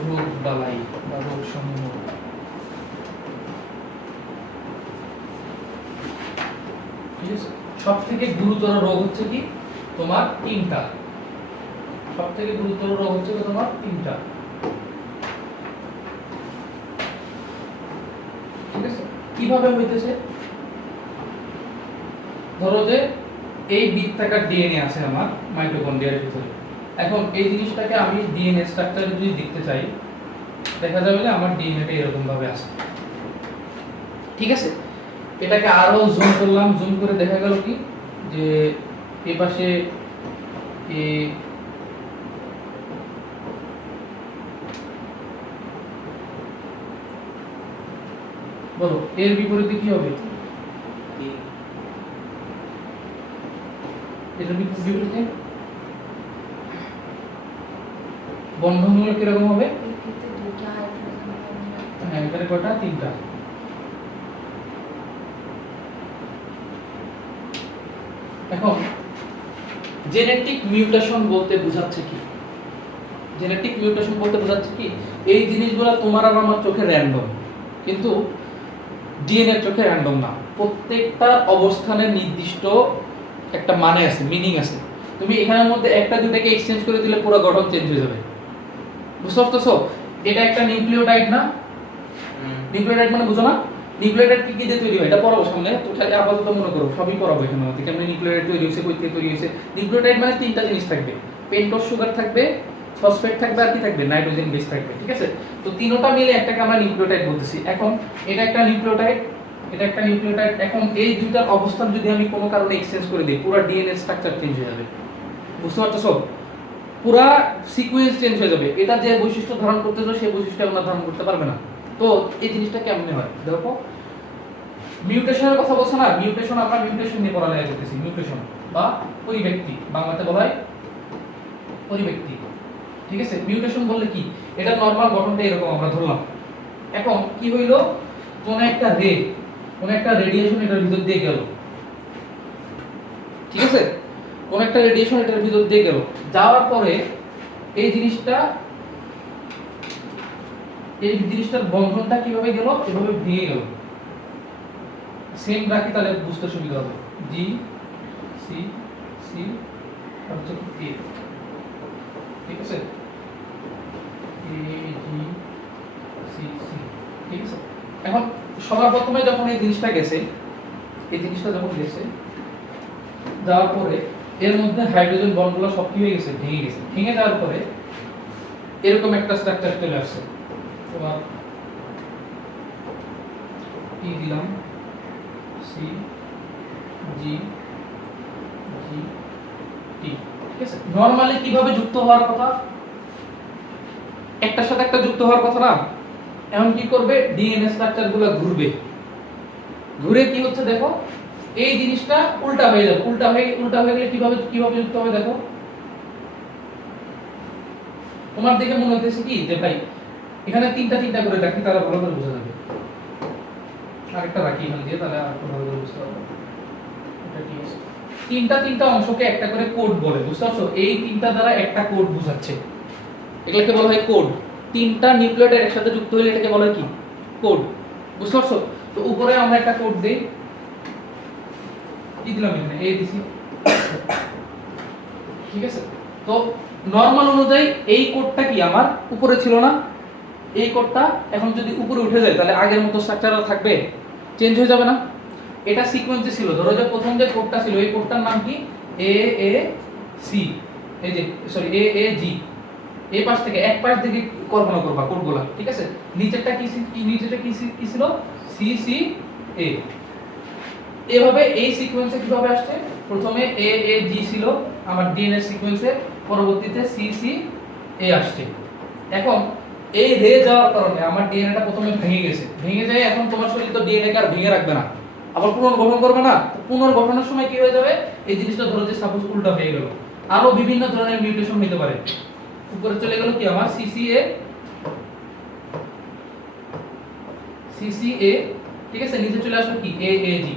রোগ বালাই বা রোগ সমূহ। ঠিক আছে, সব থেকে গুরুতর রোগ হচ্ছে কি তোমার তিনটা। সব থেকে গুরুতর রোগ হচ্ছে তোমার তিনটা। ঠিক আছে, কিভাবে হইতেছে? ধরো যে এই বৃত্তাকার ডিএনএ আছে আমার মাইটোকন্ড্রিয়ার ভিতরে। এখন এই জিনিসটাকে আমি ডিএনএ স্ট্রাকচারে যদি দেখতে চাই, দেখা যাবে যে আমার ডিএনএটা এরকম ভাবে আছে। ঠিক আছে, এটাকে আরো জুম করলাম, জুম করে দেখা গেল কি যে এই পাশে বলো এর বিপরীতে কি হবে? এটার বিপরীতে বন্ধনগুলো কিরকম হবে? এক্ষেত্রে দুইটা হাইড্রোজেন বন্ধন। হ্যাঁ, এখানে কয়টা? তিনটা। এখন জেনেটিক মিউটেশন বলতে বোঝাচ্ছে কি? জেনেটিক মিউটেশন বলতে বোঝাচ্ছে কি এই জিনিসগুলো তোমার আর আমার চোখে র্যান্ডম, কিন্তু ডিএনএ চোখে র্যান্ডম না। প্রত্যেকটা অবস্থানের নির্দিষ্ট একটা মানে আছে, মিনিং আছে। তুমি এখানের মধ্যে একটা দুটাকে এক্সচেঞ্জ করে দিলে পুরো গঠন চেঞ্জ হয়ে যাবে, বুঝতে পারছো? এটা একটা নিউক্লিওটাইড না? নিউক্লিওটাইড মানে বুঝো না? নিউক্লিওটাইড কি কি দিয়ে তৈরি হয় এটা পড়াবো সামনে, তো খালি আপাতত মনে করো সবই পড়াবো এখানে মধ্যে। কেমন নিউক্লিওটাইড তৈরি হয়েছে, কই থেকে তৈরি হয়েছে। নিউক্লিওটাইড মানে তিনটা জিনিস থাকবে, পেন্টোজ সুগার থাকবে, ফসফেট থাকবে, আর কি থাকবে? নাইট্রোজেন বেস থাকবে। ঠিক আছে, তো তিনটা মিলে একটাকে আমরা নিউক্লিওটাইড বলতেছি। এখন এটা একটা নিউক্লিওটাইড, এটা একটা নিউক্লিওটাইড। এখন এই দুইটার অবস্থান যদি আমি কোনো কারণে এক্সচেঞ্জ করে দিই, পুরো ডিএনএ স্ট্রাকচার চেঞ্জ হয়ে যাবে, বুঝতে পারছো? পুরা সিকোয়েন্স চেঞ্জ হয়ে যাবে। এটা যে বৈশিষ্ট্য ধারণ করতেছে সেই বৈশিষ্ট্য আমরা ধারণ করতে পারবে না। তো এই জিনিসটা কেমনে হয় দেখো, মিউটেশনের কথা বলছ না? মিউটেশন আমরা মিউটেশন নিয়ে পড়ালেখা করতেছি। মিউটেশন বা পরিব্যক্তি, বাংলাতে বলা হয় পরিব্যক্তি। ঠিক আছে, মিউটেশন বললে কি? এটা নরমাল গঠনটা এরকম আমরা ধরলাম। এখন কি হইলো, কোন একটা রেডিয়েশন এটার ভিতর দিয়ে গেল। ঠিক আছে, কোন একটা রেডিয়েশন এটার ভিতর দিয়ে গেল, যাওয়ার পরে এই জিনিসটার বন্ধনটা কিভাবে গেল? এভাবে ভেঙে গেল। সেম রাখি তাহলে বুঝতে সুবিধা হবে। জি সি সি আর হচ্ছে এ, ঠিক আছে, এ জি সি সি, ঠিক আছে। এখন সবার প্রথমে যখন এই জিনিসটা গেছে, এই জিনিসটা যখন গেছে যাওয়ার পরে এর মধ্যে হাইড্রোজেন বন্ডগুলো সব কি হয়ে গেছে, ভেঙে গেছে। ভেঙে যাওয়ার পরে এরকম একটা স্ট্রাকচার চলে আসছে। তোমার ই দিলাম সি জি জি টি, ঠিক আছে। নরমালি কিভাবে যুক্ত হওয়ার কথা, একটার সাথে একটা যুক্ত হওয়ার কথা না। এখন কি করবে, ডিএনএ স্ট্রাকচারগুলো ঘুরবে, ঘুরে কি হচ্ছে দেখো, এই জিনিসটা উল্টা হয়ে যাবে। উল্টা হয়ে গেলে কিভাবে কিভাবে যুক্ত হবে দেখো। তোমার দেখে মনে হইতেছে কি যে ভাই এখানে তিনটা তিনটা করে রাখি তাহলে ভালো করে বোঝা যাবে। আরেকটা রাখি এখান দিয়ে তাহলে আরেকটু ভালো করে বুঝতে পারবে। এটা কি আছে, তিনটা তিনটা অংশকে একটা করে কোড বলে, বুঝতে পারছো? এই তিনটা দ্বারা একটা কোড বোঝাচ্ছে, এগুলোকে বলা হয় কোড। তিনটা নিউক্লিওটাইড একসাথে যুক্ত হলে এটাকে বলা হয় কি, কোড, বুঝতে পারছো? তো উপরে আমরা একটা কোড দেই, কি দিলাম এখানে, এ দিছি, ঠিক আছে। তো নরমাল অনুযায়ী এই কোডটা কি আমার উপরে ছিল না, এই কোডটা এখন যদি উপরে উঠে যায় তাহলে আগের মতো স্ট্রাকচার থাকবে, চেঞ্জ হয়ে যাবে না? এটা সিকোয়েন্সে ছিল, ধরো যে প্রথম যে কোডটা ছিল এই কোডটার নাম কি এ এ সি, এই যে সরি এ এ জি, এই পাশ থেকে এক পাশ থেকে কল্পনা করবা কোডগুলো, ঠিক আছে। নিচেরটা কি নিচেরটা কি ছিল, সি সি এ। এভাবে এই সিকোয়েন্সে কিভাবে আসছে, প্রথমে এ এ জি ছিল আমার ডিএনএ সিকোয়েন্সে, পরবর্তীতে সি সি এ আসছে। এখন এই রে যাওয়ার কারণে আমার ডিএনএটা প্রথমে ভেঙে গেছে, ভেঙে যায়। এখন তোমার শরীর তো ডিএনএ কে আর ভেঙে রাখবে না, আবার পুনর্গঠন করবে না। পুনর্গঠনের সময় কি হয়ে যাবে, এই জিনিসটা ধরো যে সাপোজ উল্টা হয়ে গেল, আরো বিভিন্ন ধরনের মিউটেশন হতে পারে। উপরে চলে গেল কি আমার সিসিএ সিসিএ, ঠিক আছে, নিচে চলে আসলো কি এএজি,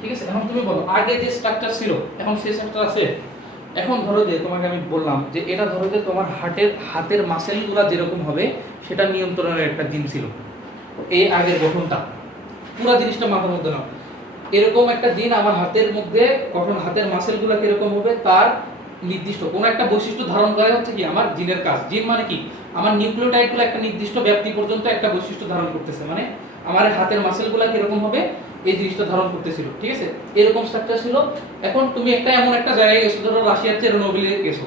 ঠিক আছে। এখন তুমি বলো আগে যে স্ট্রাকচার ছিল এখন সেই স্ট্রাকচার আছে? এখন ধরো যে তোমাকে আমি বললাম যে এটা ধরো যে তোমার হাতের মাসেলগুলো যেরকম হবে সেটা নিয়ন্ত্রণের একটা জিন ছিল, এই আগের গঠনটা, পুরো জিনিসটা মাথার মধ্যে নাও। এরকম একটা জিন আমার হাতের মধ্যে গঠন, হাতের মাসেলগুলো কিরকম হবে তার নির্দিষ্ট কোন একটা বৈশিষ্ট্য ধারণ করা হচ্ছে কি আমার জিনের কাজ। জিন মানে কি, আমার নিউক্লিওটাইডগুলো একটা নির্দিষ্ট ব্যাপ্তি পর্যন্ত একটা বৈশিষ্ট্য ধারণ করতেছে, মানে আমার হাতের মাসেলগুলো কিরকম হবে এই জিনিসটা ধারণ করতেছিল, ঠিক আছে। এরকম স্ট্রাকচার ছিল। এখন তুমি একটা এমন একটা জায়গায় গেছো, ধরো রাশিয়ার চেরনোবিলে গেছো,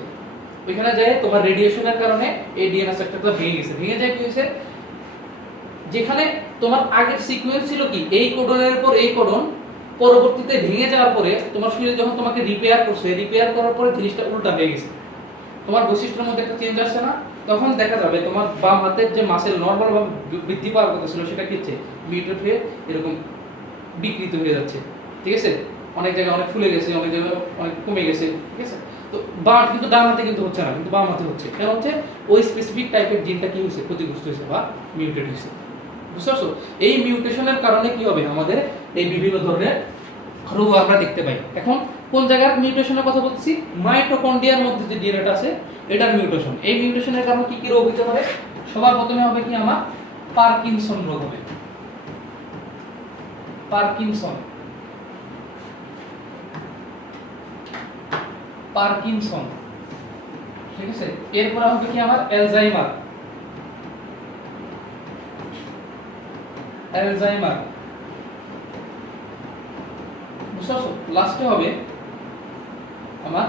ওইখানে যায় তোমার রেডিয়েশনের কারণে এই ডিএনএ স্ট্রাকচারটা ভেঙে গেছে। ভেঙে যায় কি হয়েছে, যেখানে তোমার আগের সিকোয়েন্স ছিল কি এই কোডনের পর এই কোডন, পরবর্তীতে ভেঙে যাওয়ার পরে তোমার শরীর যখন তোমাকে রিপেয়ার করছে, রিপেয়ার করার পরে জিনিসটা উল্টা হয়ে গেছে, তোমার বৈশিষ্ট্যের মধ্যে একটা চেঞ্জ আসছে না? তখন দেখা যাবে তোমার বাম হাতের যে মাসেল নরমাল ভাবে বৃদ্ধি পাওয়ার কথা ছিল সেটা কি হচ্ছে, মিউটেট হয়ে এরকম বিকৃত হয়ে যাচ্ছে, ঠিক আছে। অনেক জায়গায় অনেক ফুলে গেছে, অনেক জায়গায় অনেক কমে গেছে, ঠিক আছে। তো কিন্তু ডান হাতে কিন্তু হচ্ছে না, কিন্তু বাম হাতে হচ্ছে। কেন হচ্ছে, ওই স্পেসিফিক টাইপের জিনটা কি হয়েছে, ক্ষতিগ্রস্ত হয়েছে বা মিউটেট হয়েছে, বুঝতে পারছো? এই মিউটেশনের কারণে কি হবে, আমাদের এই বিভিন্ন ধরনের রোগ আমরা দেখতে পাই। এখন কোন জায়গার মিউটেশনের কথা বলছি, মাইটোকন্ড্রিয়ার মধ্যে যে ডিএনএটা আছে এটার মিউটেশন। এই মিউটেশনের কারণে কি কি রোগ হতে পারে, সবার প্রথমে হবে কি আমার পার্কিনসন রোগ হবে, পার্কিনসন, পার্কিনসন, ঠিক আছে। এরপর হবে কি আমার অ্যালজাইমার, অ্যালজাইমার, বুঝতে পারছো? লাস্টে হবে আমার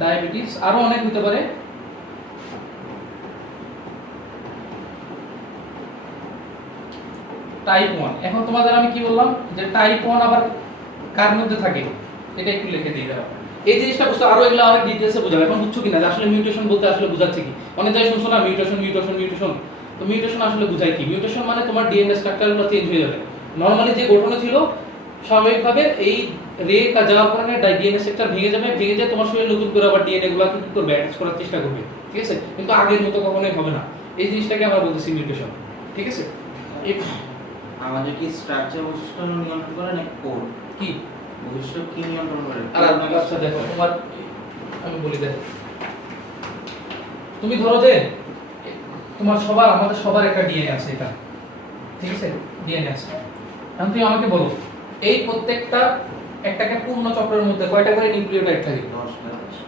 ডায়াবেটিস, আরো অনেক হতে পারে। টাইপ 1, এখন তোমাদের আমি কি বললাম যে টাইপ 1 আবার কার মধ্যে থাকে এটা একটু লিখে দিই দাও। এই জিনিসটা বুঝতে আরো এগুলো অনেক ডিটেইলসে বোঝাবো। এখন বুঝছো কিনা যে আসলে মিউটেশন বলতে আসলে বোঝাচ্ছে কি? অনেক জায়গায় শুনছো না মিউটেশন মিউটেশন মিউটেশন, তো মিউটেশন আসলে বোঝায় কি? মিউটেশন মানে তোমার ডিএনএ স্ট্রাকচারগুলো চেঞ্জ হয়ে যাবে। নরমালি যে গঠন ছিল স্বাভাবিকভাবে এই রে যাওয়ার কারণে ডিএনএ স্ট্রাকচার ভেঙে যাবে, ভেঙে যায় তোমার শরীরে নতুন করে আবার ডিএনএ গুলো কি করবে, অ্যাটাচ করার চেষ্টা করবে, ঠিক আছে। কিন্তু আগের মতো কখনোই হবে না। এই জিনিসটাকে আমরা বলতেছি মিউটেশন, ঠিক আছে। আমাদের কি স্ট্রাকচার বৈশিষ্ট্য নিয়ন্ত্রণ করে নাকি কোড? কি বৈশিষ্ট্য কি নিয়ন্ত্রণ করে? আর আচ্ছা দেখো তোমার আমি বলি দেখো, তুমি ধরো যে তোমার আমাদের সবার একটা ডিএনএ আছে, এটা ঠিক আছে, ডিএনএ আছে। এখন তুমি আমাকে বলো এই প্রত্যেকটা একটাকে পূর্ণ চক্রের মধ্যে কয়টা করে নিউক্লিওটাইড থাকে?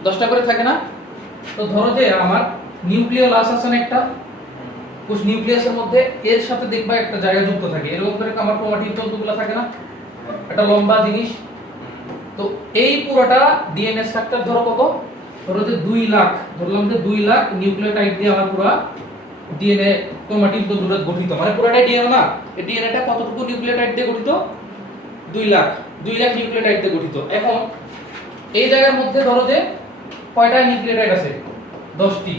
10টা করে থাকে না? তো ধরো যে আমার নিউক্লিওলাস আছে না একটা, কোষ নিউক্লিয়াসের মধ্যে এর সাথে দেখবা একটা জায়গা যুক্ত থাকে, এরকম করে আমার ক্রোমাটিন তন্তুগুলো থাকে না, একটা লম্বা জিনিস। তো এই পুরোটা ডিএনএ স্ট্রাকচার ধরো কত, ধরো যে 2 লাখ, ধরলাম যে 2 লাখ নিউক্লিওটাইড দিয়ে আমার পুরো ডিএনএ ক্রোমাটিন তন্তুটা গঠিত, মানে পুরোটা ডিএনএ না, এই ডিএনএটা কতটুকু নিউক্লিওটাইড দিয়ে গঠিত? 2 লাখ নিউক্লিওটাইড দিয়ে গঠিত। এখন এই জায়গার মধ্যে ধরো যে কয়টা নিউক্লিওটাইড আছে? 10টি।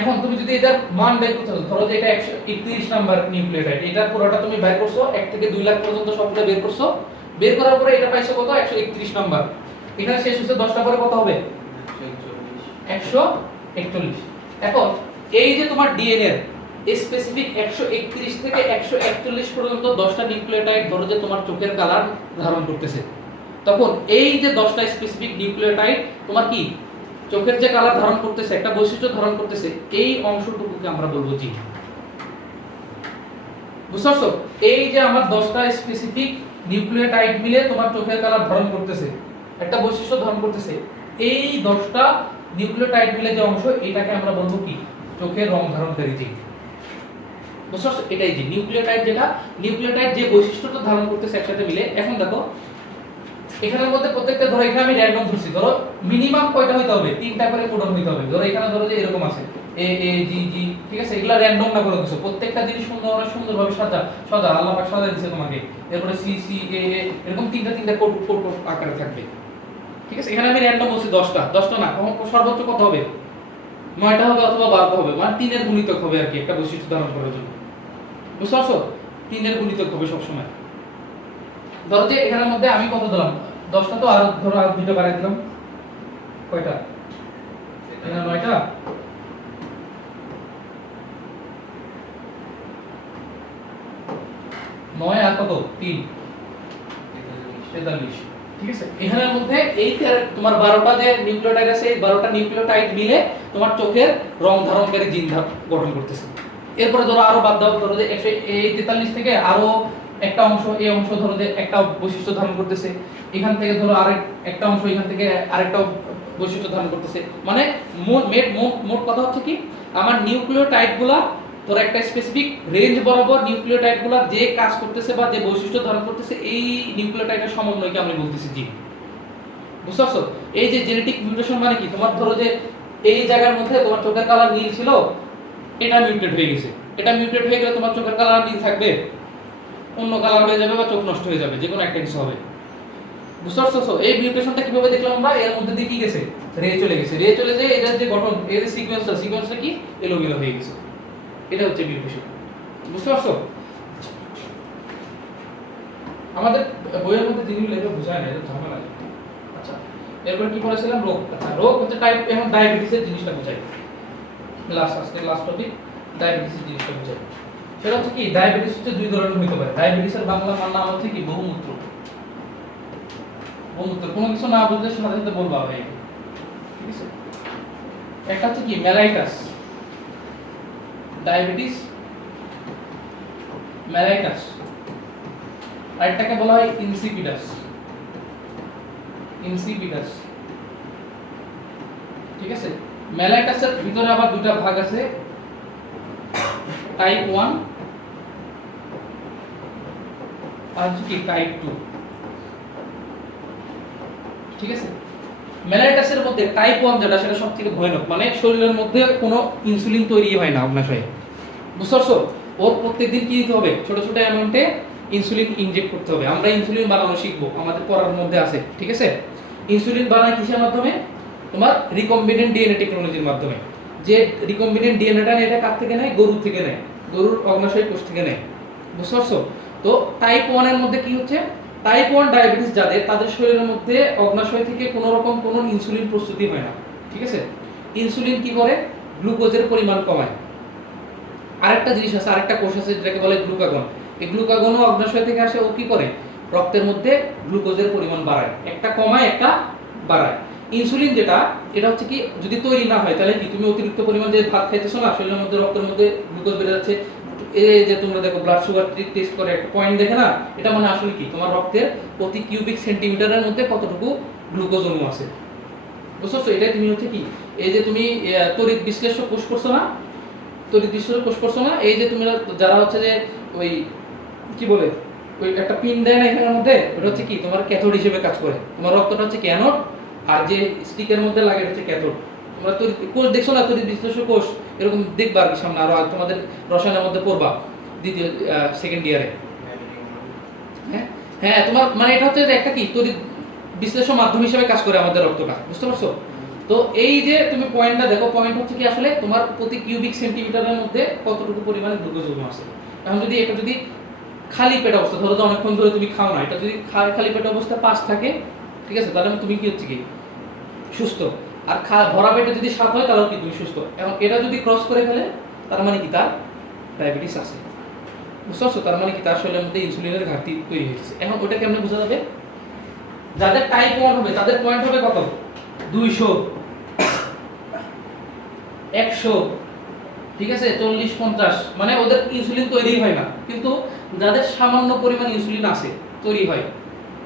এখন তুমি যদি এটার মান বের করতে চাও, ধরো যে এটা 131 নাম্বার নিউক্লিওটাইড, এটা পুরোটা তুমি বের করছো, 1 থেকে 2 লাখ পর্যন্ত সবটা বের করছো, বের করার পরে এটা পাইছো কত? 131 নাম্বার। এখানে শেষ হচ্ছে 10টা পরে কত হবে? 141। এখন এই যে তোমার ডিএনএ এর স্পেসিফিক 131 থেকে 141 পর্যন্ত 10টা নিউক্লিওটাইড ধরো যে তোমার চোখের কালার ধারণ করতেছে, তখন এই যে 10টা স্পেসিফিক নিউক্লিওটাইড তোমার কি চোখের যে কালার ধারণ করতেছে, একটা বৈশিষ্ট্য ধারণ করতেছে, এই অংশটুকুকে আমরা বলবো জিন। বুঝছো? এই যে আমার 10টা স্পেসিফিক নিউক্লিওটাইড মিলে তোমার চোখের কালার ধারণ করতেছে, একটা বৈশিষ্ট্য ধারণ করতেছে, এই 10টা নিউক্লিওটাইড মিলে যে অংশ, এটাকে আমরা বলবো কি? চোখের রং ধারণকারী জিন। বুঝছো? এটাই জিন। নিউক্লিওটাইড যেটা, নিউক্লিওটাইড যে বৈশিষ্ট্যটা ধারণ করতেছে একসাথে মিলে। এখন দেখো এখানের মধ্যে প্রত্যেকটা, ধরো এখানে আমি র্যান্ডম ধরছি, ধরো মিনিমাম কয়টা হইতে হবে? 3টা করে কোডন হইতে হবে। ধরো এখানে ধরো যে এরকম আছে এ এ জি জি, ঠিক আছে? এগুলা র্যান্ডম না করে দিছো, প্রত্যেকটা জিনিস সুন্দরভাবে সাজা আল্লাহ পাক সাজায় দিয়েছে তোমাকে। এরপরে সি সি এ এ এরকম তিনটা কোড কোড আকারে থাকবে, ঠিক আছে? এখানে আমি র্যান্ডম বলছি 10টা না, সর্বোচ্চ কত হবে? 9টা হবে অথবা 12টা হবে, মানে 3 এর গুণিতক হবে আর কি, একটা বৈশিষ্ট্য ধারণ করার জন্য। বুঝতে পারছো? 3 এর গুণিতক হবে সব সময়। ধরো যে এখানের মধ্যে আমি কত দিলাম? 10টা, তো আর ধরো আর 2টা বাড়াই দিলাম, কয়টা? এখানে 9টা, 9 আর কত? 3, 43, ঠিক আছে? এখানের মধ্যে এই তোমার 12টা যে নিউক্লিওটাইড আছে, এই 12টা নিউক্লিওটাইড মিলে তোমার চোখের রং ধারণকারী জিন গঠন করতেছে। এরপরে ধরো আরো বাদ দাও, ধরো যে 143 থেকে আরো একটা অংশ, এই অংশ ধরো যে একটা বৈশিষ্ট্য ধারণ করতেছে, এখান থেকে ধরো আরেক একটা অংশ, এখান থেকে আরেকটা বৈশিষ্ট্য ধারণ করতেছে, মানে মোট কথা হচ্ছে কি, আমার নিউক্লিওটাইডগুলা ধরো একটা স্পেসিফিক রেঞ্জ বরাবর নিউক্লিওটাইডগুলা যে কাজ করতেছে বা যে বৈশিষ্ট্য ধারণ করতেছে, এই নিউক্লিওটাইডের সমন্বয়কে আমরা বলতেছি জিন। বুঝতে পারছো? এই যে জেনেটিক মিউটেশন মানে কি, তোমার ধরো যে এই জায়গার মধ্যে তোমার চোখের কালার নীল ছিল, এটা মিউটেট হয়ে গেছে, এটা মিউটেট হয়ে গেলে তোমার চোখের কালার নীল থাকবে, অন্য কালার হয়ে যাবে বা চোখ নষ্ট হয়ে যাবে, যে কোনো একটা কিছু হবে। বুঝতে পারছো? এই মিউটেশনটা কিভাবে দেখলাম আমরা? এর মধ্যে দিয়ে কি গেছে? রে চলে গেছে, রে চলে যায়, এটার যে গঠন, এর যে সিকোয়েন্সটা কি এলোমেলো হয়ে গেছে, এটা হচ্ছে মিউটেশন। বুঝতে পারছো? আমাদের বইয়ের মধ্যে জিনিস লেখা বোঝায় না, এটা ঝামেলা। আচ্ছা, এরপর কি বলেছিলাম? রোগ। আচ্ছা, রোগ হচ্ছে টাইপ, এখন ডায়াবেটিসের জিনিসটা বোঝাই। লাস্ট টপিক ডায়াবেটিসের জিনিসটা বোঝাই। সেটা হচ্ছে কি, ডায়াবেটিস হচ্ছে 2 ধরনের হতে পারে। ডায়াবেটিসের বাংলা নাম হচ্ছে কি? বহুমূত্র। বহুমূত্র, কোনো কিছু না বুঝলে সাথে সাথে বলবা ভাই, ঠিক আছে? একটা হচ্ছে কি মেলাইটাস, ডায়াবেটিস মেলাইটাস, আর এটাকে বলা হয় ইনসিপিডাস। ইনসিপিডাস, ঠিক আছে? মেলাইটাসের ভিতরে আবার 2টা ভাগ আছে, টাইপ 1 আর হচ্ছে কি টাইপ 2, ঠিক আছে? মেলাইটাসের মধ্যে টাইপ 1 যেটা, সেটা সবথেকে ভয়ানক, মানে শরীরের মধ্যে কোনো ইনসুলিন তৈরি হয় না অগ্নাশয়ে। বুঝতে পারছো? ওর প্রত্যেকদিন কি দিতে হবে? ছোট ছোট অ্যামাউন্টে ইনসুলিন ইনজেক্ট করতে হবে। আমরা ইনসুলিন বানানো শিখবো, আমাদের পড়ার মধ্যে আছে, ঠিক আছে? ইনসুলিন বানায় কিসের মাধ্যমে? তোমার রিকম্বিনেন্ট ডিএনএ টেকনোলজির মাধ্যমে। যে রিকম্বিনেন্ট ডিএনএটা এটা কার থেকে নেয়? গরুর থেকে নেয়, গরুর অগ্নাশয় কোষ থেকে নেয়। বুঝতে পারছো? তো টাইপ 1 এর মধ্যে কি হচ্ছে? টাইপ 1 ডায়াবেটিস যাদের, তাদের শরীরের মধ্যে অগ্নাশয় থেকে কোনো রকম কোনো ইনসুলিন প্রস্তুতি হয় না, ঠিক আছে? ইনসুলিন কি করে? গ্লুকোজের পরিমাণ কমায়। আরেকটা জিনিস আছে, আরেকটা কোষ আছে যেটাকে বলে গ্লুকাগন। এই গ্লুকাগনও অগ্নাশয় থেকে আসে, ও কি করে? রক্তের মধ্যে গ্লুকোজের পরিমাণ বাড়ায়, একটা কমায় একটা বাড়ায়। ইনসুলিন যেটা, এটা হচ্ছে কি, যদি তৈরি না হয় তাহলে কি, তুমি অতিরিক্ত পরিমাণ যে ভাত খাইতেছো না, শরীরের মধ্যে রক্তের মধ্যে গ্লুকোজ বেড়ে যাচ্ছে, এই যে তোমরা দেখো ব্লাড সুগার টেস্ট করে একটা পয়েন্ট দেখে না, এটা মানে আসলে কি তোমার রক্তের প্রতি কিউবিক সেন্টিমিটারের মধ্যে কতটুকু গ্লুকোজ অণু আছে, বুঝছো? এটাই তুমি হচ্ছে কি এই যে তুমি তড়িৎ বিশ্লেষ্য কোষ করছো না, তড়িৎ বিশ্লেষ্য কোষ করছো না, এই যে তুমি যারা হচ্ছে যে ওই কি বলে ওই একটা পিন দেয় না এখানের মধ্যে, ওটা হচ্ছে কি তোমার ক্যাথোড হিসেবে কাজ করে, তোমার রক্তটা হচ্ছে কি অ্যানোড, আর যে স্টিকের মধ্যে লাগে হচ্ছে ক্যাথোড। তোমরা তড়িৎ কোষ দেখছো না, তড়িৎ বিশ্লেষ্য কোষ এরকম দেখবা আর কি সামনে, আরো তোমাদের রসায়নের মধ্যে পড়বা দ্বিতীয় সেকেন্ড ইয়ারে। হ্যাঁ হ্যাঁ, তোমার মানে এটা হচ্ছে যে একটা কি তড়িৎ বিশ্লেষ্য মাধ্যম হিসেবে কাজ করে আমাদের রক্তটা, বুঝতে পারছো? তো এই যে তুমি পয়েন্টটা দেখো, পয়েন্ট হচ্ছে কি আসলে তোমার প্রতি কিউবিক সেন্টিমিটারের মধ্যে কতটুকু পরিমাণে গ্লুকোজ অণু আছে। এখন যদি এটা যদি খালি পেট অবস্থা, ধরো যে অনেকক্ষণ ধরে তুমি খাও না, এটা যদি খালি পেট অবস্থা 5 থাকে, ঠিক আছে, তাহলে তুমি কি হচ্ছে কি সুস্থ। আর ভরা পেটে যদি 7 হয় তাহলে কি তুমি সুস্থ। এবং এটা যদি ক্রস করে ফেলে তার মানে কি তার ডায়াবেটিস আছে, বুঝতে পারছো? তার মানে কি তার শরীরের মধ্যে ইনসুলিনের ঘাটতি তৈরি হয়েছে। এখন ওটা কেমনে বোঝা যাবে? যাদের টাইপ 1 হবে তাদের পয়েন্ট হবে কত? 200, 100, ঠিক আছে, 40, 50, মানে ওদের ইনসুলিন তৈরি হয় না। কিন্তু যাদের সামান্য পরিমাণ ইনসুলিন আছে, তৈরি হয়,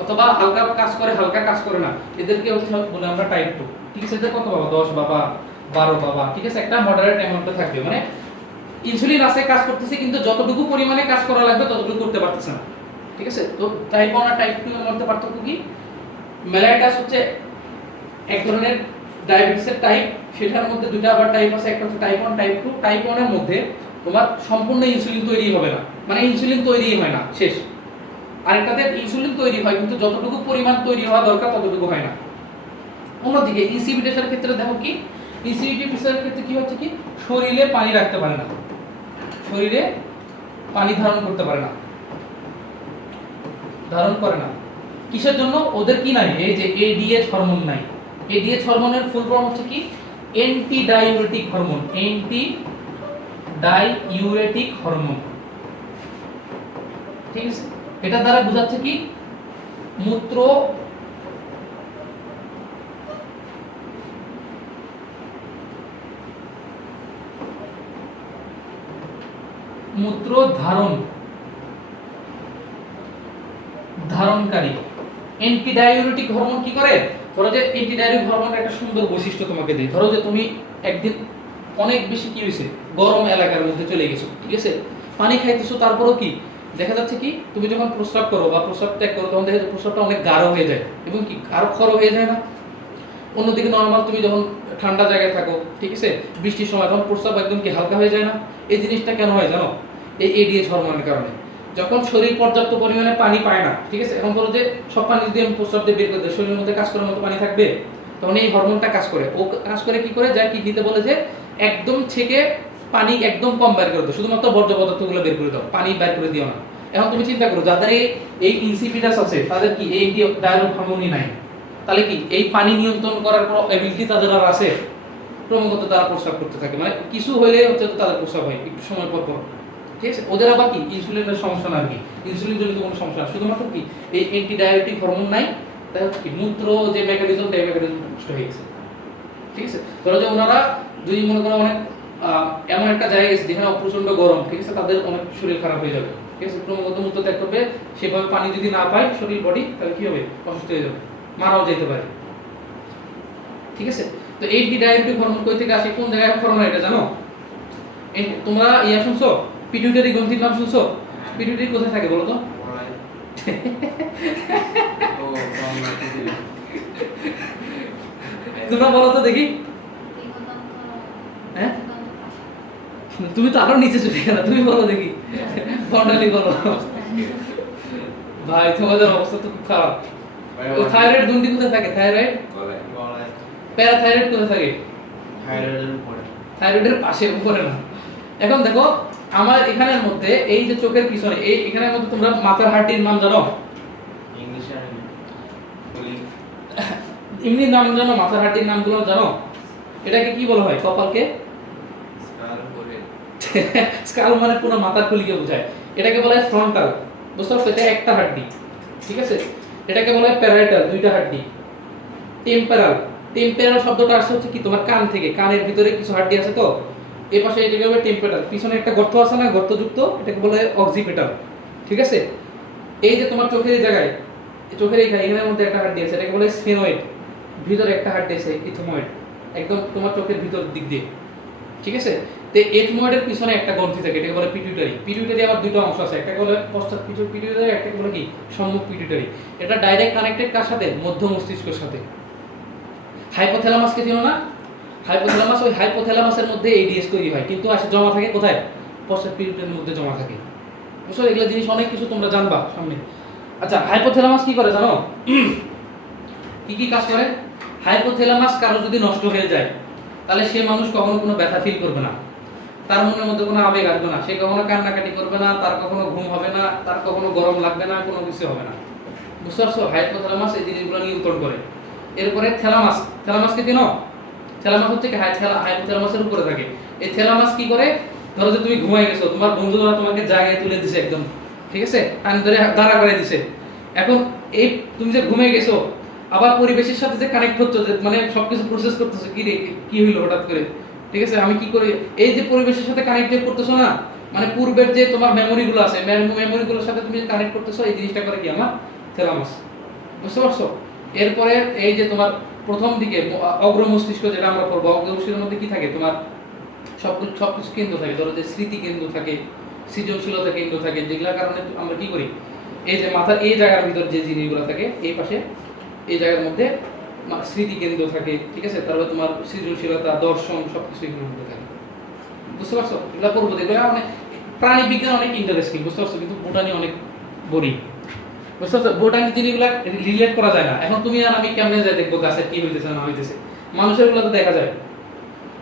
অথবা হালকা কাজ করে হালকা কাজ করে না, এদেরকে হচ্ছে বলে আমরা টাইপ 2, ঠিক আছে? এদের কত বাবা? 10 বাবা, 12 বাবা, ঠিক আছে, একটা মডারেট অ্যামাউন্টে থাকবে, মানে ইনসুলিন আছে কাজ করতেছে কিন্তু যতটুকু পরিমাণে কাজ করা লাগবে ততটুকু করতে পারতেছে না, ঠিক আছে? তো টাইপ 1 আর টাইপ 2 এর মধ্যে পার্থক্য কি? মেলাইটাস হচ্ছে এক ধরনের ডায়াবেটিসের টাইপ, সেটার মধ্যে দুটো আবার টাইপ আছে, একটা হচ্ছে টাইপ 1 টাইপ 2। টাইপ 1 এর মধ্যে তোমার সম্পূর্ণ ইনসুলিন তৈরি হবে না, মানে ইনসুলিন তৈরি হয় না, শেষ। আরেকটাতে ইনসুলিন তৈরি হয় কিন্তু যতটুকু পরিমাণ তৈরি হওয়া দরকার ততটুকু হয় না। অন্যদিকে ইনসিপিটেশনের ক্ষেত্রে দেখো কি, ইনসিপিটেশনের ক্ষেত্রে কি হচ্ছে কি শরীরে পানি রাখতে পারে না, শরীরে পানি ধারণ করতে পারে না, ধারণ করে না। কিসের জন্য? ওদের কি নাই, এই যে এডিএইচ হরমোন নাই। এডিএইচ হরমোনের ফুল ফর্ম হচ্ছে কি anti diuretic hormone, anti diuretic hormone, ঠিক আছে? এটা দ্বারা বোঝাচ্ছে কি মূত্র মূত্র ধারণকারী। অ্যান্টি ডাইউরেটিক হরমোন কি করে? ধরো যে অ্যান্টি ডাইউরেটিক হরমোনের একটা সুন্দর বৈশিষ্ট্য তোমাকে দেই। ধরো যে তুমি একদিন অনেক বেশি কি হয়েছে, গরম এলাকার মধ্যে চলে গেছো, ঠিক আছে, পানি খাইতেছো, তারপরেও কি দেখা যাচ্ছে কি তুমি যখন প্রস্রাব করো বা প্রস্রাব ত্যাগ করো তখন দেখা যায় প্রস্রাবটা অনেক গাঢ় হয়ে যায় এবং কি আরো খর হয়ে যায় না? অন্যদিকে নরমাল তুমি যখন ঠান্ডা জায়গায় থাকো, ঠিক আছে, বৃষ্টির সময় তখন প্রস্রাব একদম কি হালকা হয়ে যায় না? এই জিনিসটা কেন হয় জানো? এই এডিএইচ হরমোনের কারণে। যখন শরীর পর্যাপ্ত পরিমাণে পানি পায় না, ঠিক আছে, এখন বলো যে সব পানি যদি আমি প্রস্রাব দিয়ে বের করে দিই, শরীরের মধ্যে কাজ করার মতো পানি থাকবে? তখন এই হরমোনটা কাজ করে, ও কাজ করে কি করে, যা কিডনিতে বলে যে একদম ছেকে পানি একদম কম বের করে দাও, শুধুমাত্র বর্জ্য পদার্থগুলো বের করে দাও, পানি বের করে দিও না। এখন তুমি চিন্তা করো যাদের এই ইনসিপিটাস আছে তাদের কি এই ডায়াবেটিক হরমোনই নাই, তাহলে কি এই পানি নিয়ন্ত্রণ করার কোনো এবিলিটি তাদের আর আছে? ক্রমাগত তারা প্রস্রাব করতে থাকে, মানে কিছু হইলে হচ্ছে তাদের প্রস্রাব হয় একটু সময় পর পর, ঠিক আছে? ওদের আবার কি ইনসুলিনের সমস্যা না, আর কি ইনসুলিন জনিত কোনো সমস্যা না, শুধুমাত্র কি এই অ্যান্টি ডায়াবেটিক হরমোন নাই, তাই হচ্ছে কি মূত্র যে মেকানিজম, তাই মেকানিজম নষ্ট হয়ে গেছে, ঠিক আছে? ধরো যে ওনারা যদি মনে করো অনেক এমন একটা জায়গায় গেছে যেখানে প্রচন্ড গরম, ঠিক আছে, তাদের অনেক শরীর খারাপ হয়ে যাবে, ঠিক আছে, ক্রমাগত মূত্র ত্যাগ করবে, সেভাবে পানি যদি না পায় শরীর বডি, তাহলে কি হবে? অসুস্থ হয়ে যাবে, মারাও যেতে পারে, ঠিক আছে? তো এই ডায়াবেটিক হরমোন কই থেকে আসে, কোন জায়গায় হরমোন এটা জানো? তোমরা ইয়া শুনছো, পিটুইটারি গ্রন্থির নাম শুনছো? পিটুইটারি কোথায় থাকে বলো তো? তোমরা বলো তো দেখি। হ্যাঁ, তুমি তো আরো নিচে চলে গেলা, তুমি বলো দেখি। বর্ণালী বলো। ভাই তোমাদের অবস্থা তো খুব খারাপ। থাইরয়েড গ্রন্থি কোথায় থাকে? থাইরয়েড প্যারাথাইরয়েড কোথায় থাকে? থাইরয়েডের উপরে, থাইরয়েডের পাশে, উপরে না। এখন দেখো আমার এখানের মধ্যে এই যে চোখের পিছনে এই এখানের মধ্যে তোমরা মাথার হাড়টির নাম জানো? ইংলিশে এমনি নাম জানো? মাথার হাড়টির নামগুলো জানো? এটাকে কি বলা হয়? কপালকে স্কাল করে, স্কাল মানে পুরো মাথার খুলিকে বোঝায়। এটাকে বলা হয় ফ্রন্টাল, বুঝতে পারছো? এটা একটা হাড়টি, ঠিক আছে। এটাকে বলা হয় প্যারাইটাল, দুইটা হাড়টি। টেম্পোরাল, টেম্পোরাল শব্দটা আসছে হচ্ছে কি তোমার কান থেকে, কানের ভিতরে কিছু হাড়টি আছে তো, এই পাশে এটাকে বলে টেম্পেটাল, পিছনে একটা গর্ত আছে না গর্তযুক্ত, এটাকে বলে অক্সিপিটাল, ঠিক আছে। এই যে তোমার চোখের এই জায়গায়, চোখের এখানের মধ্যে একটা হাড্ডি আছে, এটাকে বলে স্ফেনয়েড, ভিতরে একটা হাড্ডি আছে ইথময়েড, একদম তোমার চোখের ভিতর দিক দিয়ে, ঠিক আছে। তো এথময়েডের পিছনে একটা গ্রন্থি থাকে, এটাকে বলে পিটুইটারি। পিটুইটারি আবার দুটো অংশ আছে, একটা বলে পশ্চাৎ পিটুইটারি, একটা বলে কি সম্মুখ পিটুইটারি। এটা ডাইরেক্ট কানেক্টেড কার সাথে? মধ্য মস্তিষ্কের সাথে। হাইপোথ্যালামাসকে চিনো না? হাইপোথ্যালামাস, ওই হাইপোথ্যালামাসের মধ্যে এডিএস তৈরি হয়, কিন্তু আসে জমা থাকে কোথায়? পশ্চাৎ পিটুইটারির মধ্যে জমা থাকে। বুঝছো? এগুলো জিনিস অনেক কিছু তোমরা জানবা সামনে। আচ্ছা, হাইপোথ্যালামাস কি করে জানো? কি কি কাজ করে? হাইপোথ্যালামাস কারো যদি নষ্ট হয়ে যায়, তাহলে সে মানুষ কখনো কোনো ব্যথা ফিল করবে না, তার মনের মধ্যে কোনো আবেগ আসবে না, সে কখনো কান্নাকাটি করবে না, তার কখনো ঘুম হবে না, তার কখনো গরম লাগবে না, কোনো কিছু হবে না। বুঝতে পারছো? হাইপোথ্যালামাস এই জিনিসগুলো নিয়ন্ত্রণ করে। এরপরে থ্যালামাস, থ্যালামাসকে চিনো? থ্যালামাস হচ্ছে কি হাইপোথ্যালামাসের উপরে থাকে। এই থ্যালামাস কি করে? ধরো যে তুমি ঘুমাই গেছো, তোমার বন্ধুরা তোমাকে জায়গায় তুলে দিছে একদম, ঠিক আছে, টান ধরে দাঁড়া করে দিছে। এখন এই তুমি যে ঘুমিয়ে গেছো, আবার পরিবেশের সাথে যে কানেক্ট হচ্ছে, যে মানে সবকিছু প্রসেস করতেছো, কি রে কি হইলো হঠাৎ করে, ঠিক আছে, আমি কি করে, এই যে পরিবেশের সাথে কানেক্ট করতেছো না, মানে পূর্বের যে তোমার মেমোরিগুলো আছে, মেমোরিগুলোর সাথে তুমি কানেক্ট করতেছো, এই জিনিসটা করে কি আমার থ্যালামাস। বুঝতে পারছো? এরপরে এই যে তোমার প্রথম দিকে অগ্র মস্তিষ্ক যেটা আমরা পড়বো, অগ্র মস্তিষ্কের মধ্যে কি থাকে? তোমার সবকিছু কেন্দ্র থাকে, ধরো যে স্মৃতি কেন্দ্র থাকে, সৃজনশীলতা কেন্দ্র থাকে, যেগুলোর কারণে আমরা কি করি, এই যে মাথার এই জায়গার ভিতর যে জিনিসগুলো থাকে, এই পাশে এই জায়গার মধ্যে স্মৃতি কেন্দ্র থাকে, ঠিক আছে, তারপরে তোমার সৃজনশীলতা, দর্শন, সবকিছু এখানের মধ্যে থাকে। বুঝতে পারছো? এগুলো পড়বো, দেখবে মানে প্রাণী বিজ্ঞান অনেক ইন্টারেস্টিং, বুঝতে পারছো, কিন্তু বোটানি অনেক বোরিং। বুঝতে পারছো? বোটানি জিনিসগুলো রিলেট করা যায় না। এখন তুমি আর আমি কেমনে যাই দেখবো গাছের কি হইতেছে না হইতেছে, মানুষের গুলো তো দেখা যায়,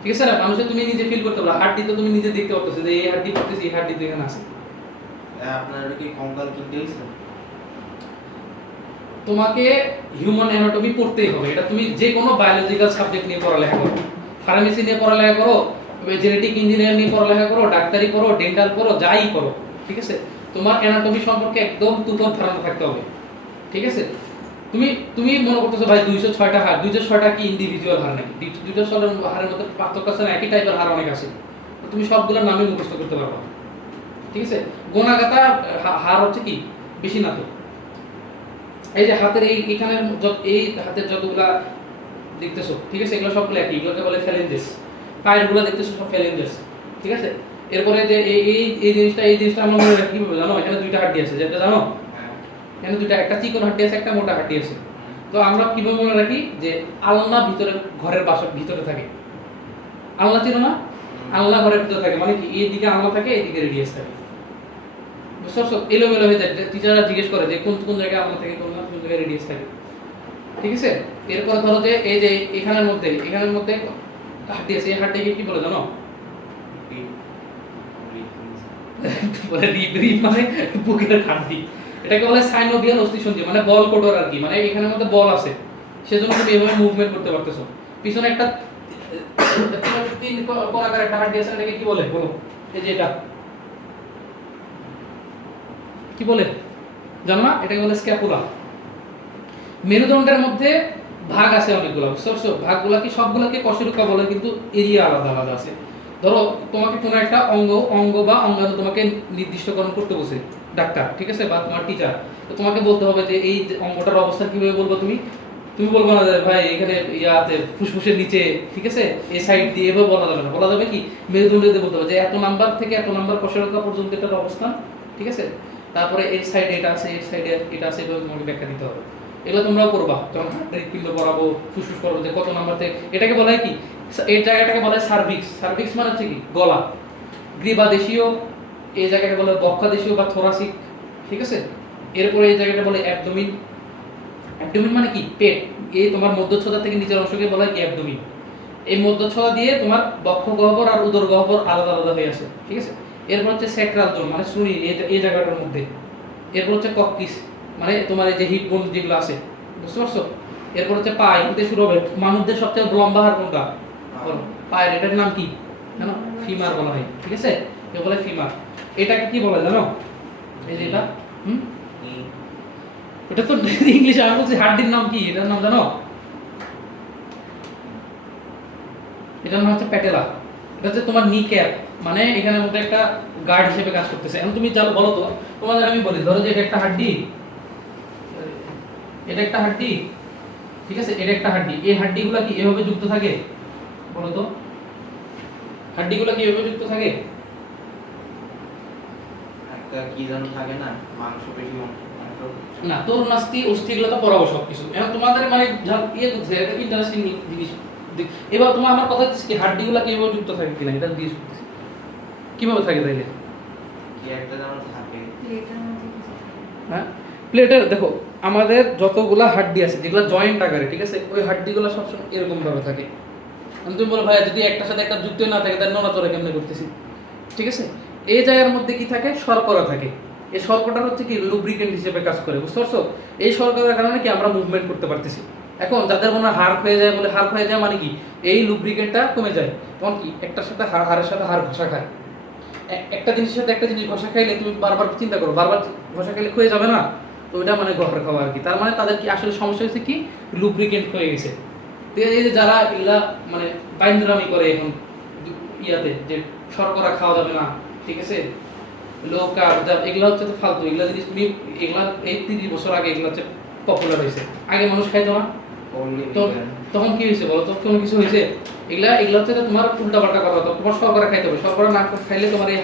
ঠিক আছে না? মানুষের তুমি নিজে ফিল করতে পারো, হাড্ডি তো তুমি নিজে দেখতে পারতেছো যে এই হাড্ডি করতেছি, এই হাড্ডি তো এখানে আছে। আপনার কি কঙ্কাল কিনতে হয়েছে? তোমাকে হিউম্যান অ্যানাটমি পড়তেই হবে, এটা তুমি যে কোনো বায়োলজিক্যাল সাবজেক্ট নিয়ে পড়ালেখা করো, ফার্মেসি নিয়ে পড়ালেখা করো, জেনেটিক ইঞ্জিনিয়ার নিয়ে পড়ালেখা করো, ডাক্তারি করো, ডেন্টাল করো, যাই করো, ঠিক আছে, তোমার অ্যানাটমি সম্পর্কে একদম তুতর ধারণা থাকতে হবে, ঠিক আছে। তুমি তুমি মনে করতেছো ভাই 206টা হাড়, 206টা কি ইন্ডিভিজুয়াল হাড় নাকি? 206 হাড়ের মধ্যে পার্থক্য আছে না? একই টাইপের হাড় অনেক আছে, তুমি সবগুলোর নামই মুখস্থ করতে পারবে, ঠিক আছে। গোনাগাতা হাড় হচ্ছে কি বেশি না তো। এই যে হাতের এইখানে এই হাতের যতগুলা দেখতেছো, ঠিক আছে, এগুলো সবগুলো একই, এগুলোকে বলে ফ্যালেঞ্জেস। পায়ের গুলো দেখতেছো সব ফ্যালেঞ্জেস, ঠিক আছে। এরপরে যে এই জিনিসটা আমরা মনে রাখি কিভাবে জানো? এখানে দুইটা হাড্ডি আছে, যেটা জানো, এখানে দুইটা, একটা চিকন হাড্ডি আছে, একটা মোটা হাড্ডি আছে। তো আমরা কিভাবে মনে রাখি যে আলনা ভিতরে, ঘরের বাসার ভিতরে থাকে, আলনা চিনো না? আলনা ঘরের ভিতরে থাকে, মানে কি এইদিকে আলনা থাকে, এইদিকে রেডিয়াস থাকে। বুঝতে পারছো? এলোমেলো হয়ে যায়, টিচাররা জিজ্ঞেস করে যে কোন কোন জায়গায় আলনা থাকে, কোন কোন জায়গায় রেডিয়াস থাকে, ঠিক আছে। এরপর ধরো যে এই যে এখানের মধ্যে হাড্ডি আছে, এই হাড্ডিকে কি বলে জানো? বলে রিব মানে বুকের হাড্ডি। এটাকে বলে সাইনোভিয়াল অস্থিসন্ধি, মানে বল কোডর আর কি, মানে এখানের মধ্যে বল আছে, সেজন্য তুমি এভাবে মুভমেন্ট করতে পারতেছো। পিছনে একটা তিন কোণাকার একটা হাড্ডি আছে, এটাকে কি বলে বলো? এই যে এটা কি বলে জানো না? এটাকে বলে স্ক্যাপুলা। মেরুদণ্ডের মধ্যে ভাগ আছে অনেকগুলো, বুঝতে পারছো? ভাগগুলা কি সবগুলোকে কশেরুকা বলে, কিন্তু এরিয়া আলাদা আলাদা আছে। ধরো তোমাকে কোনো একটা অঙ্গ বা অঙ্গাণু তোমাকে নির্দিষ্টকরণ করতে বসে ডাক্তার, ঠিক আছে, বা তোমার টিচার, তো তোমাকে বলতে হবে যে এই অঙ্গটার অবস্থা কিভাবে বলবো তুমি বলবো না যে ভাই এখানে ইয়াতে ফুসফুসের নিচে, ঠিক আছে, এই সাইড দিয়ে, এভাবে বলা যাবে না। বলা যাবে কি মেরুদণ্ড দিয়ে বলতে হবে যে এত নাম্বার থেকে এত নাম্বার কশেরুকা পর্যন্ত এটার অবস্থান, ঠিক আছে, তারপরে এই সাইডে এটা আছে, এই সাইডে এটা আছে, এভাবে তোমাকে ব্যাখ্যা দিতে হবে। এগুলো তোমরাও করবা যখন হৃৎপিণ্ড পড়াবো, ফুসফুস পড়াবো, যে কত নাম্বার থেকে, এটাকে বলা হয় কি, এই জায়গাটাকে বলা হয় সার্ভিক্স। সার্ভিক্স মানে হচ্ছে কি গলা, গ্রীবাদেশীয়, এই জায়গাটা বলে বক্ষাদেশীয় বা থোরাসিক, ঠিক আছে। এরপরে এই জায়গাটা বলে অ্যাবডোমিন। অ্যাবডোমিন মানে কি পেট, এই তোমার মধ্যচ্ছদা থেকে নিচের অংশকে বলা হয় কি অ্যাবডোমিন। এই মধ্যচ্ছদা দিয়ে তোমার বক্ষ গহ্বর আর উদর গহ্বর আলাদা আলাদা হয়ে আছে, ঠিক আছে। এরপর হচ্ছে স্যাক্রাল জোন, মানে শুনি এই জায়গাটার মধ্যে। এরপর হচ্ছে কক্কিস, মানে তোমার এই যে হিপ বোন যেগুলো আছে, বুঝতে পারছো। এরপর হচ্ছে পা, এখান থেকে শুরু হবে। মানুষদের সবচেয়ে লম্বা হাড় কোনটা বলো? পায়ের, এটার নাম কি জানো? ফিমার বলা হয়, ঠিক আছে, এ বলে ফিমার। এটাকে কি বলে জানো? এই যে এটা এটা তো ইংলিশে আমি বলছি, হাড্ডির নাম কি, এটার নাম জানো? এটার নাম হচ্ছে প্যাটেলা। এটা হচ্ছে তোমার নি ক্যাপ, মানে এখানের মধ্যে একটা গার্ড হিসেবে কাজ করতেছে। এখন তুমি চলো বলো তো, তোমাদের আমি বলি, ধরো যে এটা একটা হাড্ডি, এটা একটা হাড্ডি, ঠিক আছে, এটা একটা হাড্ডি। এই হাড্ডিগুলো কি এভাবে যুক্ত থাকে? বলো তো, হাড্ডিগুলো কি এভাবে যুক্ত থাকে? একটা কি যেন থাকে না, মাংস পেশি অংশ না, তরুণাস্থি অস্থি এগুলো তো পরাবো সবকিছু। এখন তোমাদের মানে ইয়ে করছে, এটা ইন্টারেস্টিং জিনিস। এবার তোমার আমার কথা হচ্ছে কি, হাড্ডিগুলো কি এভাবে যুক্ত থাকে কিনা এটা দিয়ে শুনতেছি। কিভাবে থাকে তাইলে? কি একটা যেন থাকে। প্লেটের মধ্যে কিছু থাকে। হ্যাঁ, প্লেটের দেখো আমাদের যতগুলা হাড্ডি আছে যেগুলো জয়েন্ট আকারে, ঠিক আছে, ওই হাড্ডিগুলো সবসময় এরকম ভাবে থাকে। আমি তুমি বলো ভাই যদি একটার সাথে একটা যুক্ত না থাকে তাহলে নড়াচড়া কেমনে করতেছি, ঠিক আছে। এই জায়গার মধ্যে কি থাকে? শর্করা থাকে। এই শর্করাটা হচ্ছে কি লুব্রিকেন্ট হিসেবে কাজ করে, বুঝতে পারছো? এই শর্করার কারণে কি আমরা মুভমেন্ট করতে পারতেছি। এখন যাদের মনে হয় হাড় হয়ে যায়, বলে হাড় হয়ে যায় মানে কি, এই লুব্রিকেন্টটা কমে যায়, তখন কি একটার সাথে হাড়ের সাথে হাড় ঘষা খায়। একটা জিনিসের সাথে একটা জিনিস ঘষা খাইলে তুমি বারবার চিন্তা করো, বারবার ঘষা খাইলে ক্ষয়ে যাবে না? তো ওইটা মানে ঘর খাওয়া আর কি। তার মানে তাদের কি আসলে সমস্যা হচ্ছে কি, লুব্রিকেন্ট হয়ে গেছে। তো এই যে যারা এগুলা মানে বাইন্দ্রামি করে এখন ইয়াতে, যে শর্করা খাওয়া যাবে না, ঠিক আছে, লো কার্ব, এগুলা হচ্ছে তো ফালতু। এগুলা জিনিস তুমি এগুলা এই 30 বছর আগে এগুলা হচ্ছে পপুলার হয়েছে। আগে মানুষ খাইতো না, তো তখন কি হয়েছে বলো তো? কোনো কিছু হয়েছে? এগুলা এগুলা হচ্ছে তোমার উল্টা পাল্টা কথা। তো তোমার শর্করা খাইতে হবে। শর্করা না খাইলে তোমার এই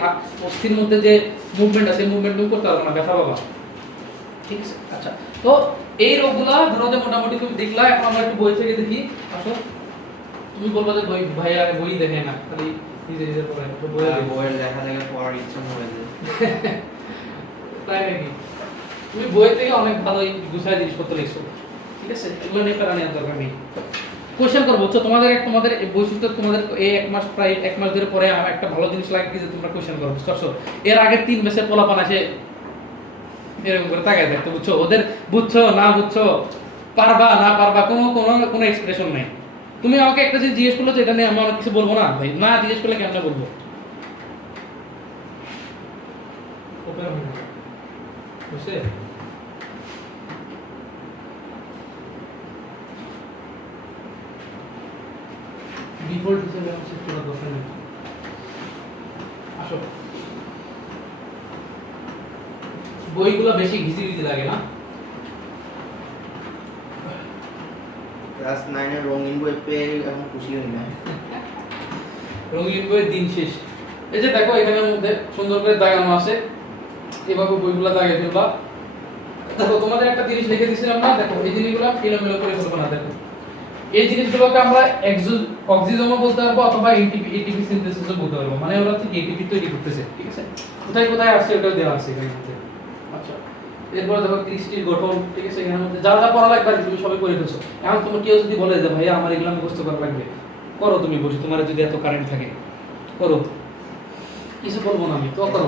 অস্থির মধ্যে যে মুভমেন্ট আছে, মুভমেন্ট তুমি করতে পারবে না, ব্যথা পাবা, ঠিক আছে। আচ্ছা, তো এই রোগগুলা ধরো যে মোটামুটি তুমি দেখলা। এখন আমরা একটু বই থেকে দেখি। আসো, তুমি বলবা যে বই ভাই আগে বই দেখে না, খালি নিজে নিজে পড়ে। তো বই বইয়ের দেখা দেখে পড়ার ইচ্ছা হয়ে যায়। তাই নাকি? তুমি বই থেকে অনেক ভালো গুছায় জিনিসপত্র লিখছো, ঠিক আছে, এগুলো নিয়ে প্যারা নেওয়ার দরকার নেই। কোয়েশ্চেন করবো, বুঝছো? তোমাদের এই বৈশিষ্ট্য তোমাদের এই প্রায় এক মাস ধরে পরে আমার একটা ভালো জিনিস লাগে কি, যে তোমরা কোয়েশ্চেন করো, বুঝতে পারছো? এর আগের 3 মাসের পোলাপান আছে এরকম করে তাকায় থাকতো, বুঝছো? ওদের বুঝছো না বুঝছো, পারবা না পারবা, কোনো কোনো কোনো এক্সপ্রেশন নাই। তুমি আমাকে একটা জিনিস জিজ্ঞেস করলো, এটা নিয়ে আমি অনেক কিছু বলবো না ভাই, না জিজ্ঞেস করলে কেমনে বলবো? ওপেন হবে না, বুঝছে? ডিফল্ট হিসেবে আমি সেট করার দরকার নেই। আসো, বইগুলো বেশি ঘিজি ঘিজি লাগে না? ক্লাস 9 এর রঙিন বই পেয়ে এখন খুশি হই না। রঙিন বইয়ের দিন শেষ। এই যে দেখো এখানের মধ্যে সুন্দর করে দাগানো আছে, এভাবে বইগুলো দাগে ফেলবা। দেখো তোমাদের একটা জিনিস লিখে দিয়েছিলাম না, দেখো এই জিনিসগুলো এলোমেলো করে ফেলবো না। দেখো এই জিনিসগুলোকে আমরা অক্সিজমও বলতে পারবো অথবা এটিপি সিনথেসিসও বলতে পারবো, মানে ওরা ঠিক এটিপি তৈরি করতেছে, ঠিক আছে। কোথায় কোথায় আসছে ওটাও দেওয়া আছে এখানে মধ্যে। আচ্ছা, এরপরে দেখো ক্রিস্টির গঠন, ঠিক আছে, এখানের মধ্যে যা যা পড়া লাগবে আর কি তুমি সবই করে ফেলছো। এখন তোমার কেউ যদি বলে যে ভাইয়া আমার এগুলো মুখস্থ করা লাগবে, করো তুমি বসে, তোমার যদি এত কারেন্ট থাকে করো, কিছু বলবো না আমি, তো করো।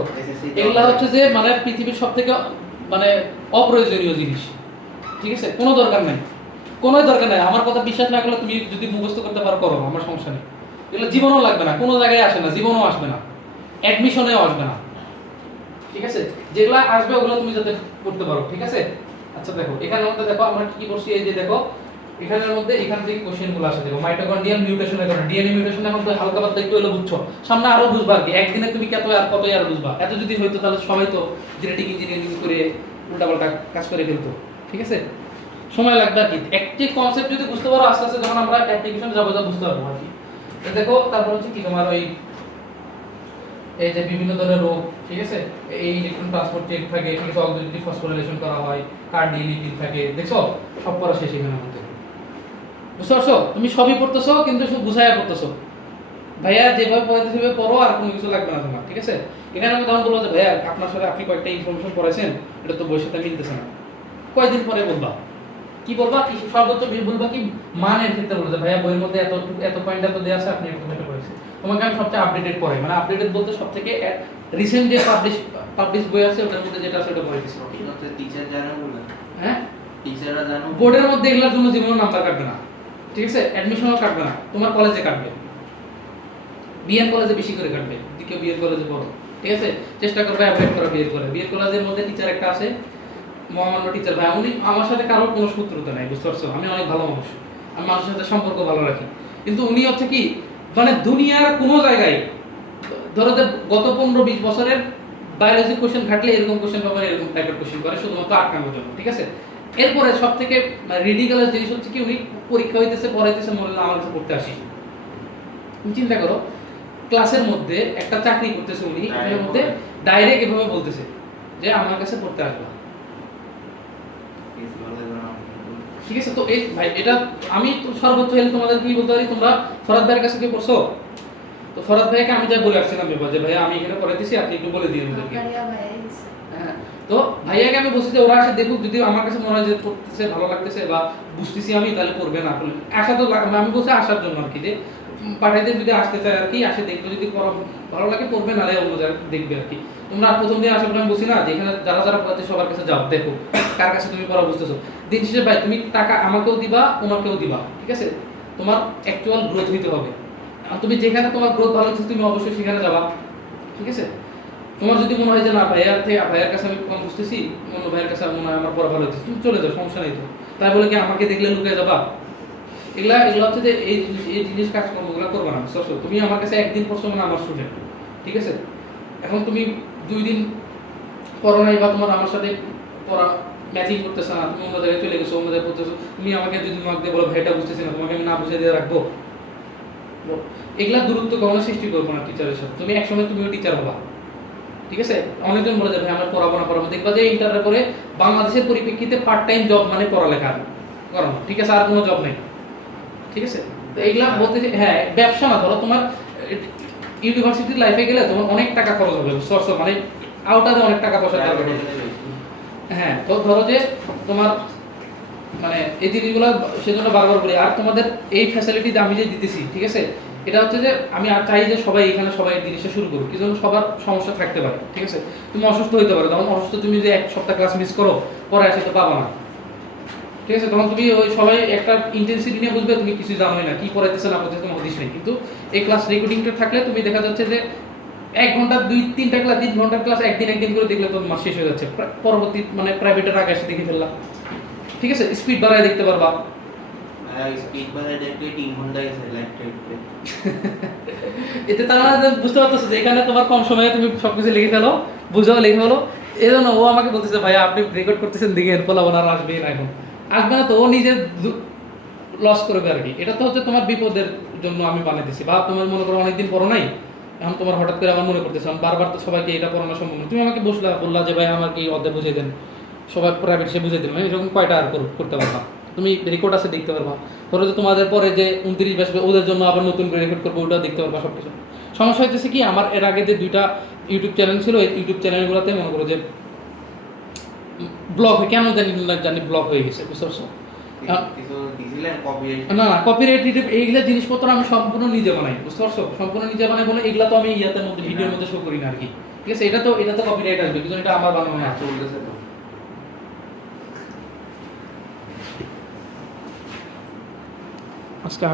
এগুলা হচ্ছে যে মানে পৃথিবীর সবথেকে মানে অপ্রয়োজনীয় জিনিস, ঠিক আছে, কোনো দরকার নাই, কোনো দরকার নাই। আমার কথা বিশ্বাস না করলে তুমি যদি মুখস্থ করতে পারো করো, আমার সমস্যা নেই। এগুলো জীবনও লাগবে না, কোনো জায়গায় আসে না, জীবনও আসবে না, অ্যাডমিশনেও আসবে না, ঠিক আছে। যেগুলো আসবে ওগুলো তুমি যাতে করতে পারো, ঠিক আছে। আচ্ছা দেখো এখানের মধ্যে দেখো আমরা কি কি করছি, এই যে দেখো এখানের মধ্যে এখান থেকে কোশ্চেনগুলো আসে। দেখো মাইটোকন্ড্রিয়াল মিউটেশনের কারণে ডিএনএ মিউটেশনের মধ্যে হালকা পাতলা একটু হলো বুঝছো, সামনে আরো বুঝবা আর কি। একদিনে তুমি কত আর কতই আর বুঝবা। এত যদি হইতো তাহলে সবাই তো জেনেটিক ইঞ্জিনিয়ারিং করে উল্টাপাল্টা কাজ করে ফেলতো, ঠিক আছে। সময় লাগবে আর কি। একটি কনসেপ্ট যদি বুঝতে পারো, আস্তে আস্তে যখন আমরা অ্যাপ্লিকেশনে যাবো বুঝতে পারবো আর কি। দেখো তারপর হচ্ছে কি তোমার ওই এই যে বিভিন্ন ধরনের রোগ, ঠিক আছে, এই ইলেকট্রন ট্রান্সপোর্ট চেক থাকে, এখানে অক্সিডেটিভ ফসফোরিলেশন করা হয়, কার্ডিয়ালিটি থাকে, দেখছো সব পড়া শেষ এখানের মধ্যে, বুঝতে পারছো? তুমি সবই পড়তেছো কিন্তু শুধু বুঝাইয়া পড়তেছো। ভাইয়া যেভাবে পড়াইতে সেভাবে পড়ো, আর কোনো কিছু লাগবে না তোমার, ঠিক আছে। এখানে আমি তখন বলবো যে ভাইয়া আপনার সাথে আপনি কয়েকটা ইনফরমেশন পড়াইছেন, এটা তো বইয়ের সাথে মিলতেছে না। কয়েকদিন পরে বলবা, কি বলবা, কি সর্বোচ্চ বলবা কি মানের ক্ষেত্রে বলবে ভাইয়া বইয়ের মধ্যে এত এত পয়েন্ট এত দেওয়া আছে, আপনি এরকম একটা পড়েছেন। তোমাকে আমি সবচেয়ে আপডেটেড পড়াই, মানে আপডেটেড বলতে সবথেকে রিসেন্ট যে পাবলিশ বই আছে ওটার মধ্যে যেটা আছে ওটা পড়ে দিচ্ছি। টিচার জানো বলে, হ্যাঁ টিচাররা জানো বোর্ডের মধ্যে এগুলোর জন্য জীবনে নাম্বার কাটবে না, ঠিক আছে, অ্যাডমিশনও কাটবে না, তোমার কলেজে কাটবে, বিএন কলেজে বেশি করে কাটবে, কেউ বিএন কলেজে পড়ো, ঠিক আছে, চেষ্টা করবে অ্যাভয়েড করা বিএন কলেজ। বিএন কলেজের মধ্যে টিচার একটা আছে মহামান্য টিচার ভাই, উনি আমার সাথে কারোর কোনো শত্রুতা নাই, বুঝতে পারছো, আমি অনেক ভালো মানুষ, আমি মানুষের সাথে সম্পর্ক ভালো রাখি, কিন্তু উনি হচ্ছে কি মানে দুনিয়ার কোনো জায়গায় ধরো যে গত 15-20 বছরের বায়োলজি কোশ্চেন ঘাটলে এরকম কোশ্চেন পাবে, এরকম টাইপের কোশ্চেন করে শুধুমাত্র আটকানোর জন্য, ঠিক আছে। এরপরে সব থেকে রিডিকুলাস জিনিস হচ্ছে কি, উনি পরীক্ষা হইতেছে পড়াইতেছে মনে হলো আমার কাছে পড়তে আসি। তুমি চিন্তা করো ক্লাসের মধ্যে একটা চাকরি করতেছে উনি, এর মধ্যে ডাইরেক্ট এভাবে বলতেছে যে আমার কাছে পড়তে আসবা, ঠিক আছে। তো এই ভাই এটা আমি তো সর্বোচ্চ হেল্প তোমাদের কি বলতে পারি, তোমরা ফরাদ ভাইয়ের কাছে কি পড়ছো? তো ফরাদ ভাইকে আমি যা বলে আসছিলাম ব্যাপার যে ভাই আমি এখানে পড়াইতেছি, আপনি একটু বলে দিন ওদেরকে। হ্যাঁ, তো ভাইয়াকে আমি বলছি যে ওরা আসে দেখুক, যদি আমার কাছে মনে হয় যে পড়তেছে ভালো লাগতেছে বা বুঝতেছি আমি, তাহলে পড়বে না পড়লে আশা তো আমি বলছি আসার জন্য আর কি, যে পাঠাইতে যদি আসতে চায় আর কি, আসে দেখবে, যদি পড়া ভালো লাগে পড়বে, নালে অন্য জায়গায় দেখবে আর কি। তোমরা আর প্রথম দিন আসার পর আমি বলছি না যে এখানে যারা যারা পড়াচ্ছে সবার কাছে যাও, দেখো কার কাছে তুমি পড়া বুঝতেছো। দিন শেষে ভাই তুমি টাকা আমাকেও দিবা, ওনাকেও দিবা, ঠিক আছে। তোমার অ্যাকচুয়াল গ্রোথ হইতে হবে, আর তুমি যেখানে তোমার গ্রোথ ভালো হচ্ছে তুমি অবশ্যই সেখানে যাবা, ঠিক আছে। তোমার যদি মনে হয় যে না ভাইয়ার কাছে আমি কম বুঝতেছি, অন্য ভাইয়ের কাছে মনে হয় আমার পড়া ভালো হচ্ছে, তুমি চলে যাও, সমস্যা নেই তো। তাই বলে কি আমাকে দেখলে লুকিয়ে যাবা? এগুলা হচ্ছে যে এই জিনিস কাজকর্মগুলো করবে না। তুমি আমার কাছে একদিন পড়ছো মানে আমার স্টুডেন্ট, ঠিক আছে। এখন তুমি 2 দিন পড়ো নাই বা তোমার আমার সাথে পড়া ম্যাচিং করতেছে না, তুমি অন্য জায়গায় চলে গেছো, অন্য জায়গায় পড়তেছো, তুমি আমাকে যদি মার্ক দিয়ে বলো ভাইটা বুঝতেছি না, তোমাকে আমি না বুঝে দিয়ে রাখবো? এগুলা দূরত্ব কখনো সৃষ্টি করবো না টিচারের সাথে। তুমি একসময় তুমিও টিচার হবা, ঠিক আছে। অনেকজন বলে যে ভাই আমার পড়াবো না, দেখবা যে ইন্টারের পরে বাংলাদেশের পরিপ্রেক্ষিতে পার্ট টাইম জব মানে পড়ালেখা করানো, ঠিক আছে, আর কোনো জব নেই, ঠিক আছে। তো এইগুলা বলতে হ্যাঁ ব্যবসা না, ধরো তোমার ইউনিভার্সিটির লাইফে গেলে তোমার অনেক টাকা খরচ হবে, সোর্স মানে আউটারে অনেক টাকা পয়সা দেওয়া হবে। হ্যাঁ, তো ধরো যে তোমার মানে এই জিনিসগুলো সেজন্য বারবার বলি। আর তোমাদের এই ফ্যাসিলিটি আমি যে দিতেছি, ঠিক আছে, এটা হচ্ছে যে আমি আর চাই যে সবাই এখানে সবাই জিনিসটা শুরু করুক, কি জন্য সবার সমস্যা থাকতে পারে, ঠিক আছে। তুমি অসুস্থ হইতে পারো, তখন অসুস্থ তুমি যে 1 সপ্তাহ ক্লাস মিস করো, পরে আসে তো পাবা না, ঠিক আছে। তখন তুমি ওই সবাই একটা ইন্টেন্সিটি নিয়ে বুঝবে তুমি কিছু জানোই না, কি পড়াইতেছে না পড়াইতেছে তোমার হদিস নেই। কিন্তু এই ক্লাস রেকর্ডিংটা থাকলে তুমি দেখা যাচ্ছে যে 1 ঘন্টা 2-3টা ক্লাস 3 ঘন্টার ক্লাস একদিন করে দেখলে তো মাস শেষ হয়ে যাচ্ছে, পরবর্তী মানে প্রাইভেটের আগে এসে দেখে ফেললাম, ঠিক আছে। স্পিড বাড়ায় দেখতে পারবা, স্পিড বাড়ায় দেখতে 3 ঘন্টা গেছে লাইভ টাইপে। এতে তার মানে বুঝতে পারতেছো যে এখানে তোমার কম সময়ে তুমি সবকিছু লিখে ফেলো, বুঝাও লিখে ফেলো। এই জন্য ও আমাকে বলতেছে ভাইয়া আপনি রেকর্ড করতেছেন দিকে পোলাবো না, আসবে না, এখন আসবে না তো ও নিজে লস করবে আর কি। এটা তো হচ্ছে তোমার বিপদের জন্য আমি বানিয়ে দিচ্ছি। বা তোমার মনে করো অনেকদিন পড়ো নাই, এখন তোমার হঠাৎ করে আমার মনে করতেছে, বারবার তো সবাইকে এটা পড়ানো সম্ভব না। তুমি আমাকে বললা যে ভাই আমাকে এই অধ্যায় বুঝিয়ে দেন, সবাই প্রাইভেট সে বুঝিয়ে দেবেন, এরকম কয়টা আর করতে পারবা? তুমি রেকর্ড আছে দেখতে পারবা। ধরো যে তোমাদের পরে যে 29 বছর ওদের জন্য আবার নতুন করে রেকর্ড করবো, ওটাও দেখতে পারবা, সব কিছু। সমস্যা হচ্ছে কি আমার এর আগে যে 2টা ইউটিউব চ্যানেল ছিল, এই ইউটিউব চ্যানেলগুলোতে মনে করো যে ব্লক কেন জানি ব্লক হয়ে গেছে, বুঝতে পারছো? না কপিরাইট এইগুলা জিনিসপত্র আমি সম্পূর্ণ নিজে বানাই, বুঝতে পারছো? সম্পূর্ণ নিজে বানাই বলে এগুলা তো আমি ইয়াতের মধ্যে ভিডিওর মধ্যে শো করি না আর কি, ঠিক আছে। এটা তো কপিরাইট আসবে, কিন্তু এটা আমার বানানো না, চলতেছে তো।